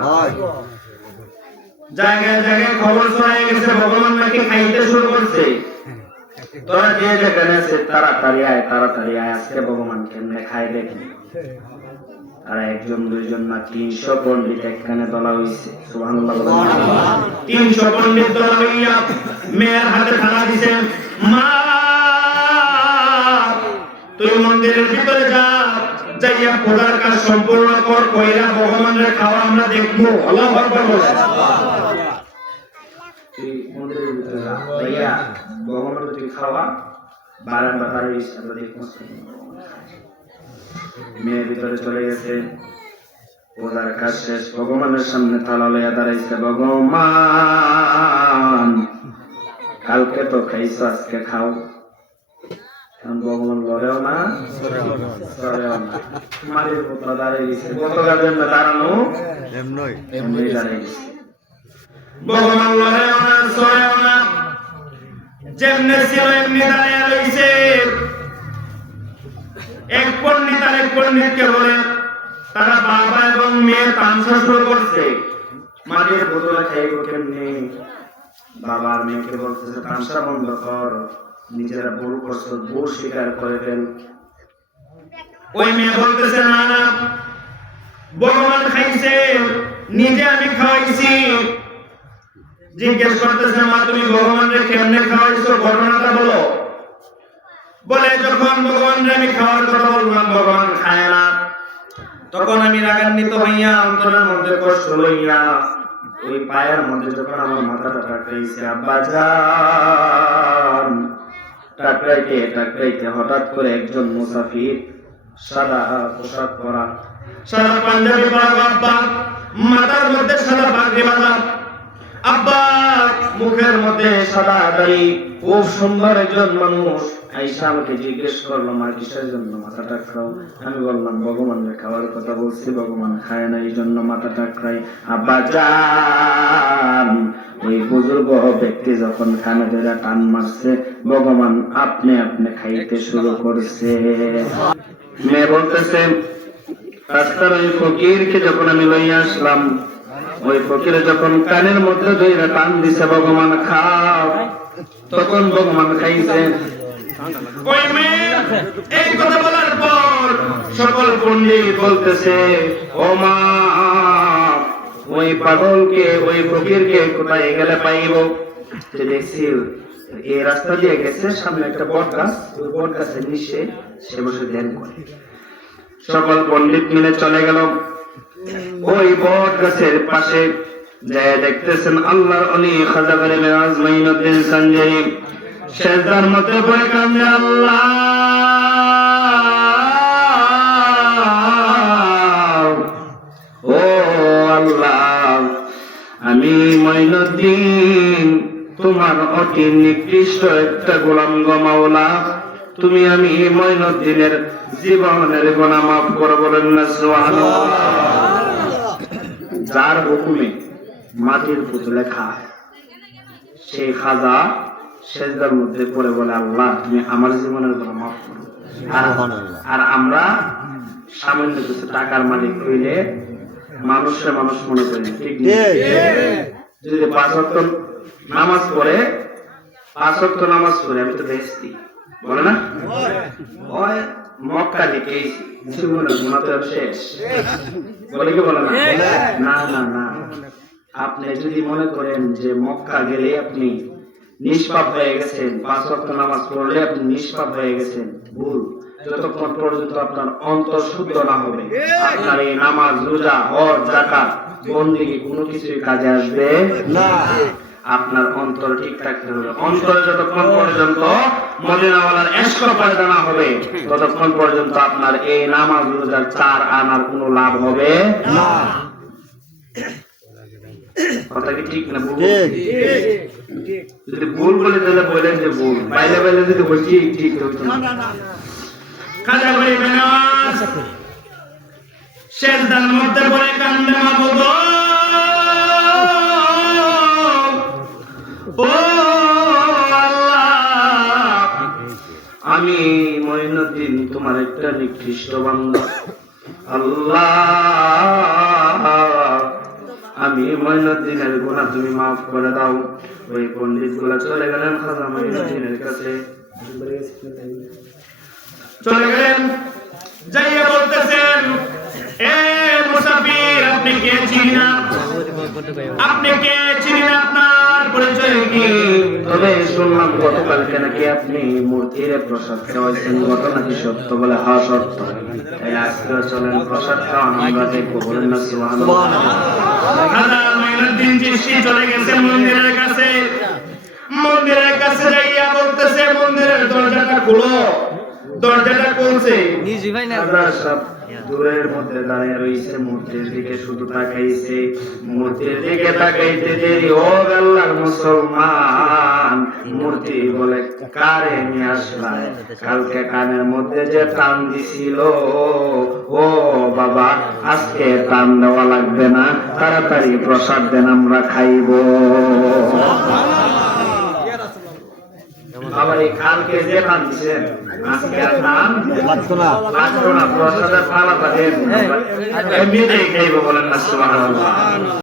জায়গায় জায়গায় খবর ছড়াই গেছে ভগবান নাকি খাইতে শুরু করছে। তোরা যে যেখানে আছে তাড়াতাড়ি আয়, তাড়াতাড়ি আয়, আজকে ভগবান কেমনে খায় দেখি। আর 1 জন 2 জন না 300 পণ্ডিত একখানে দলা হইছে। সুবহানাল্লাহ। 300 পণ্ডিত দলা হইয়া মেয়ের হাতে থালা দিছেন, মা তুই মন্দিরের ভিতরে যা, যাইয়া পূজার কাজ সম্পূর্ণ কর, কইরা ভগবানের খাওয়া আমরা দেখবো। আল্লাহু আকবার বলে, তুই মন্দিরের ভিতরে যা, যাইয়া ভগবানের তুই খাওয়া, বারবার আমরা দেখবো। মেয়ের ভিতরে চলে গেছে, পূজার কাজ শেষ, ভগবানের সামনে থালা লইয়া দাঁড়াইছে, ভগবান কালকে তো খাইছো আজকে খাও। ভগবান লড়েও না সরেও না, মাটির পুতলা দাঁড়িয়ে গেছে, গতকাল যেমন দাঁড়ানো এমনি দাঁড়িয়ে গেছে। ভগবান লড়েও না সরেও না, যেমনি ছিল এমনি দাঁড়িয়ে রয়েছে। এক পণ্ডিত আর এক পণ্ডিতকে বলে, তারা বাবা এবং মেয়ে তামসা শুরু করছে, মাটির বোতলে খাইব কেমনি। বাবা আর মেয়েকে বলতেছে তামসা বন্ধ কর, নিজেরা ভুল করছো, ভুল স্বীকার করে ফেল। ওই মেয়ে বলতেছে না না, ভগবান খাইছে, নিজে আমি খাওয়াইছি। জিজ্ঞেস করতেছে মা তুমি ভগবানকে কেমনে খাওয়াইছো, ঘটনাটা বলো। বলে যখন ভগবানকে আমি খাওয়ার কথা বললাম ভগবান খায় না, তখন আমি রাগান্বিত হইয়া অন্তরের মধ্যে কষ্ট লইয়া ওই পায়ের মধ্যে যখন আমার মাথাটা টাকরাইছে, আব্বা জান, টাকরাইতে টাকরাইতে হঠাৎ করে একজন মুসাফির সাদা পোশাক পরা, সাদা পাঞ্জাবি পরা আব্বা, মাথার মধ্যে সাদা পাগড়ি বাঁধা আব্বা, মুখের মধ্যে সাদা দাড়ি, খুব সুন্দর একজন মানুষ আইসা আমাকে জিজ্ঞেস করলো মা কিসের জন্য মাথা টাকরাও। আমি বললাম ভগবানের খাওয়ার কথা বলছি, ভগবান খায় না এই জন্য মাথা টাকরাই। আব্বা জান, ওই বুজুর্গ ব্যক্তি যখন কানে ধরে টান মারছে, ভগবান আপনি আপনি খাইতে শুরু করছে। মেয়ে বলতেছে রাস্তার ওই ফকিরকে যখন আমি লইয়া আসলাম, ওই ফকির যখন কানের মধ্যে ধরে টান দিছে ভগবান খাও, তখন ভগবান খাইছে। ওই মেয়ে এই কথা বলার পর সকল পণ্ডিত বলতেছে ও মা, ওই পাগলকে ওই ফকিরকে কোথায় গেলে পাইব? দেখছি এই রাস্তা দিয়ে গেছে, সামনে একটা বট গাছ, ওই বট গাছের নিচে সে বসে ধ্যান করে। সকল পণ্ডিত মিলে চলে গেল ওই বট গাছের পাশে, যায় দেখতেছেন আল্লাহর অলি খাজা করে মেরাজ মাইনুদ্দিন সঞ্জয় সেজদার মধ্যে পড়ে কান্দে, আল্লাহ ও আল্লাহ, আমি মাইনুদ্দিন তোমার অতি নিকৃষ্ট একটা গোলাম গো মাওলা, তুমি আমি মাইনুদ্দিনের জীবনের গুনাহ মাফ করে বলেন না সুবহানাল্লাহ। যার হুকুমে মাটির পুতুলে খায় সেই খাজা সেজদার মধ্যে পড়ে বলে আল্লাহ তুমি আমার জীবনের গুনাহ মাফ করো। আর আমরা সামান্য কিছু টাকার মালিক হইলে মানুষের মানুষ মনে করি, ঠিক নেই? যদি 5 ওয়াক্ত নামাজ পড়ে, 5 ওয়াক্ত নামাজ পড়ে আমি তো বেহেশতি বলে না, ওই মক্কা লিখেই জীবনের গুনাহ তো শেষ বলে কি বলে না? না না না, আপনি যদি মনে করেন যে মক্কা গেলে আপনি নিষ্পাপ হয়ে গেছেন, 5 ওয়াক্ত নামাজ পড়লে আপনি নিষ্পাপ হয়ে গেছেন, ভুল। যতক্ষণ পর্যন্ত আপনার অন্তর শুদ্ধ না হবে, আপনার এই নামাজ রোজা হজ যাকাত বন্দেগী কোনো কিছুই কাজে আসবে না। আপনার অন্তর ঠিক থাকতে হবে। অন্তরে যতক্ষণ পর্যন্ত মদিনাওয়ালার ইশক পয়দা না হবে, ততক্ষণ পর্যন্ত আপনার এই নামাজ রোজার 4 আনার কোনো লাভ হবে না। কথা কি ঠিক না ভুল? যদি ভুল বলে তাহলে বলেন যে ভুল, বাইরে বাইরে যদি বলছি ঠিক হতো না। খাজা ভাই বেনাস সেজদার মধ্যে পড়ে কান্দে মাবুদ, ও আল্লাহ, আমি মঈনুদ্দিন তোমার একটা নিকৃষ্ট বান্দা, আল্লাহ আমি মঈনুদ্দিনের গুনাহ তুমি মাফ করে দাও। ওই পণ্ডিত গুলা চলে গেলেন খাজা মঈনুদ্দিনের কাছে, চলে গেলেন, যাইয়া বলতেছেন এ মুসাফির আপনি কে চিনি না, আপনি কে চিনি না, আপনার পরিচয় কি? তবে শুনলাম গতকালকে নাকি আপনি মূর্তির প্রসাদ খাওয়াইছেন, ঘটনা কি সত্য? বলে হ্যাঁ সত্য। তাই আজকে চলেন প্রসাদ খাওয়ান, আমরা দেখবো, বলেন না সুবহানাল্লাহ। খাজা মঈনুদ্দিন চিশতি চলে গেছে মন্দিরের কাছে, মন্দিরের কাছে যাইয়া বলতেছে মন্দিরের দরজাটা খুলো। দরজাটা খুলছে, খাজা সব দূরের মধ্যে দাঁড়িয়ে রয়েছে, মূর্তির দিকে শুধু তাকাইছে। মূর্তির দিকে তাকাইতে দেরি, ও আল্লাহর মুসলমান, মূর্তি বলে কারে নিয়ে আসলাই? কালকে কানের মধ্যে যে টান দিছিল, ও বাবা আজকে টান দেওয়া লাগবে না, তাড়াতাড়ি প্রসাদ দেন আমরা খাইব। আবার এই কালকে যে টান দিছেন আজকে আর টান লাগতো না, প্রসাদের থালা দেন, এমনিতেই খাইব, বলেন না সুবহানাল্লাহ।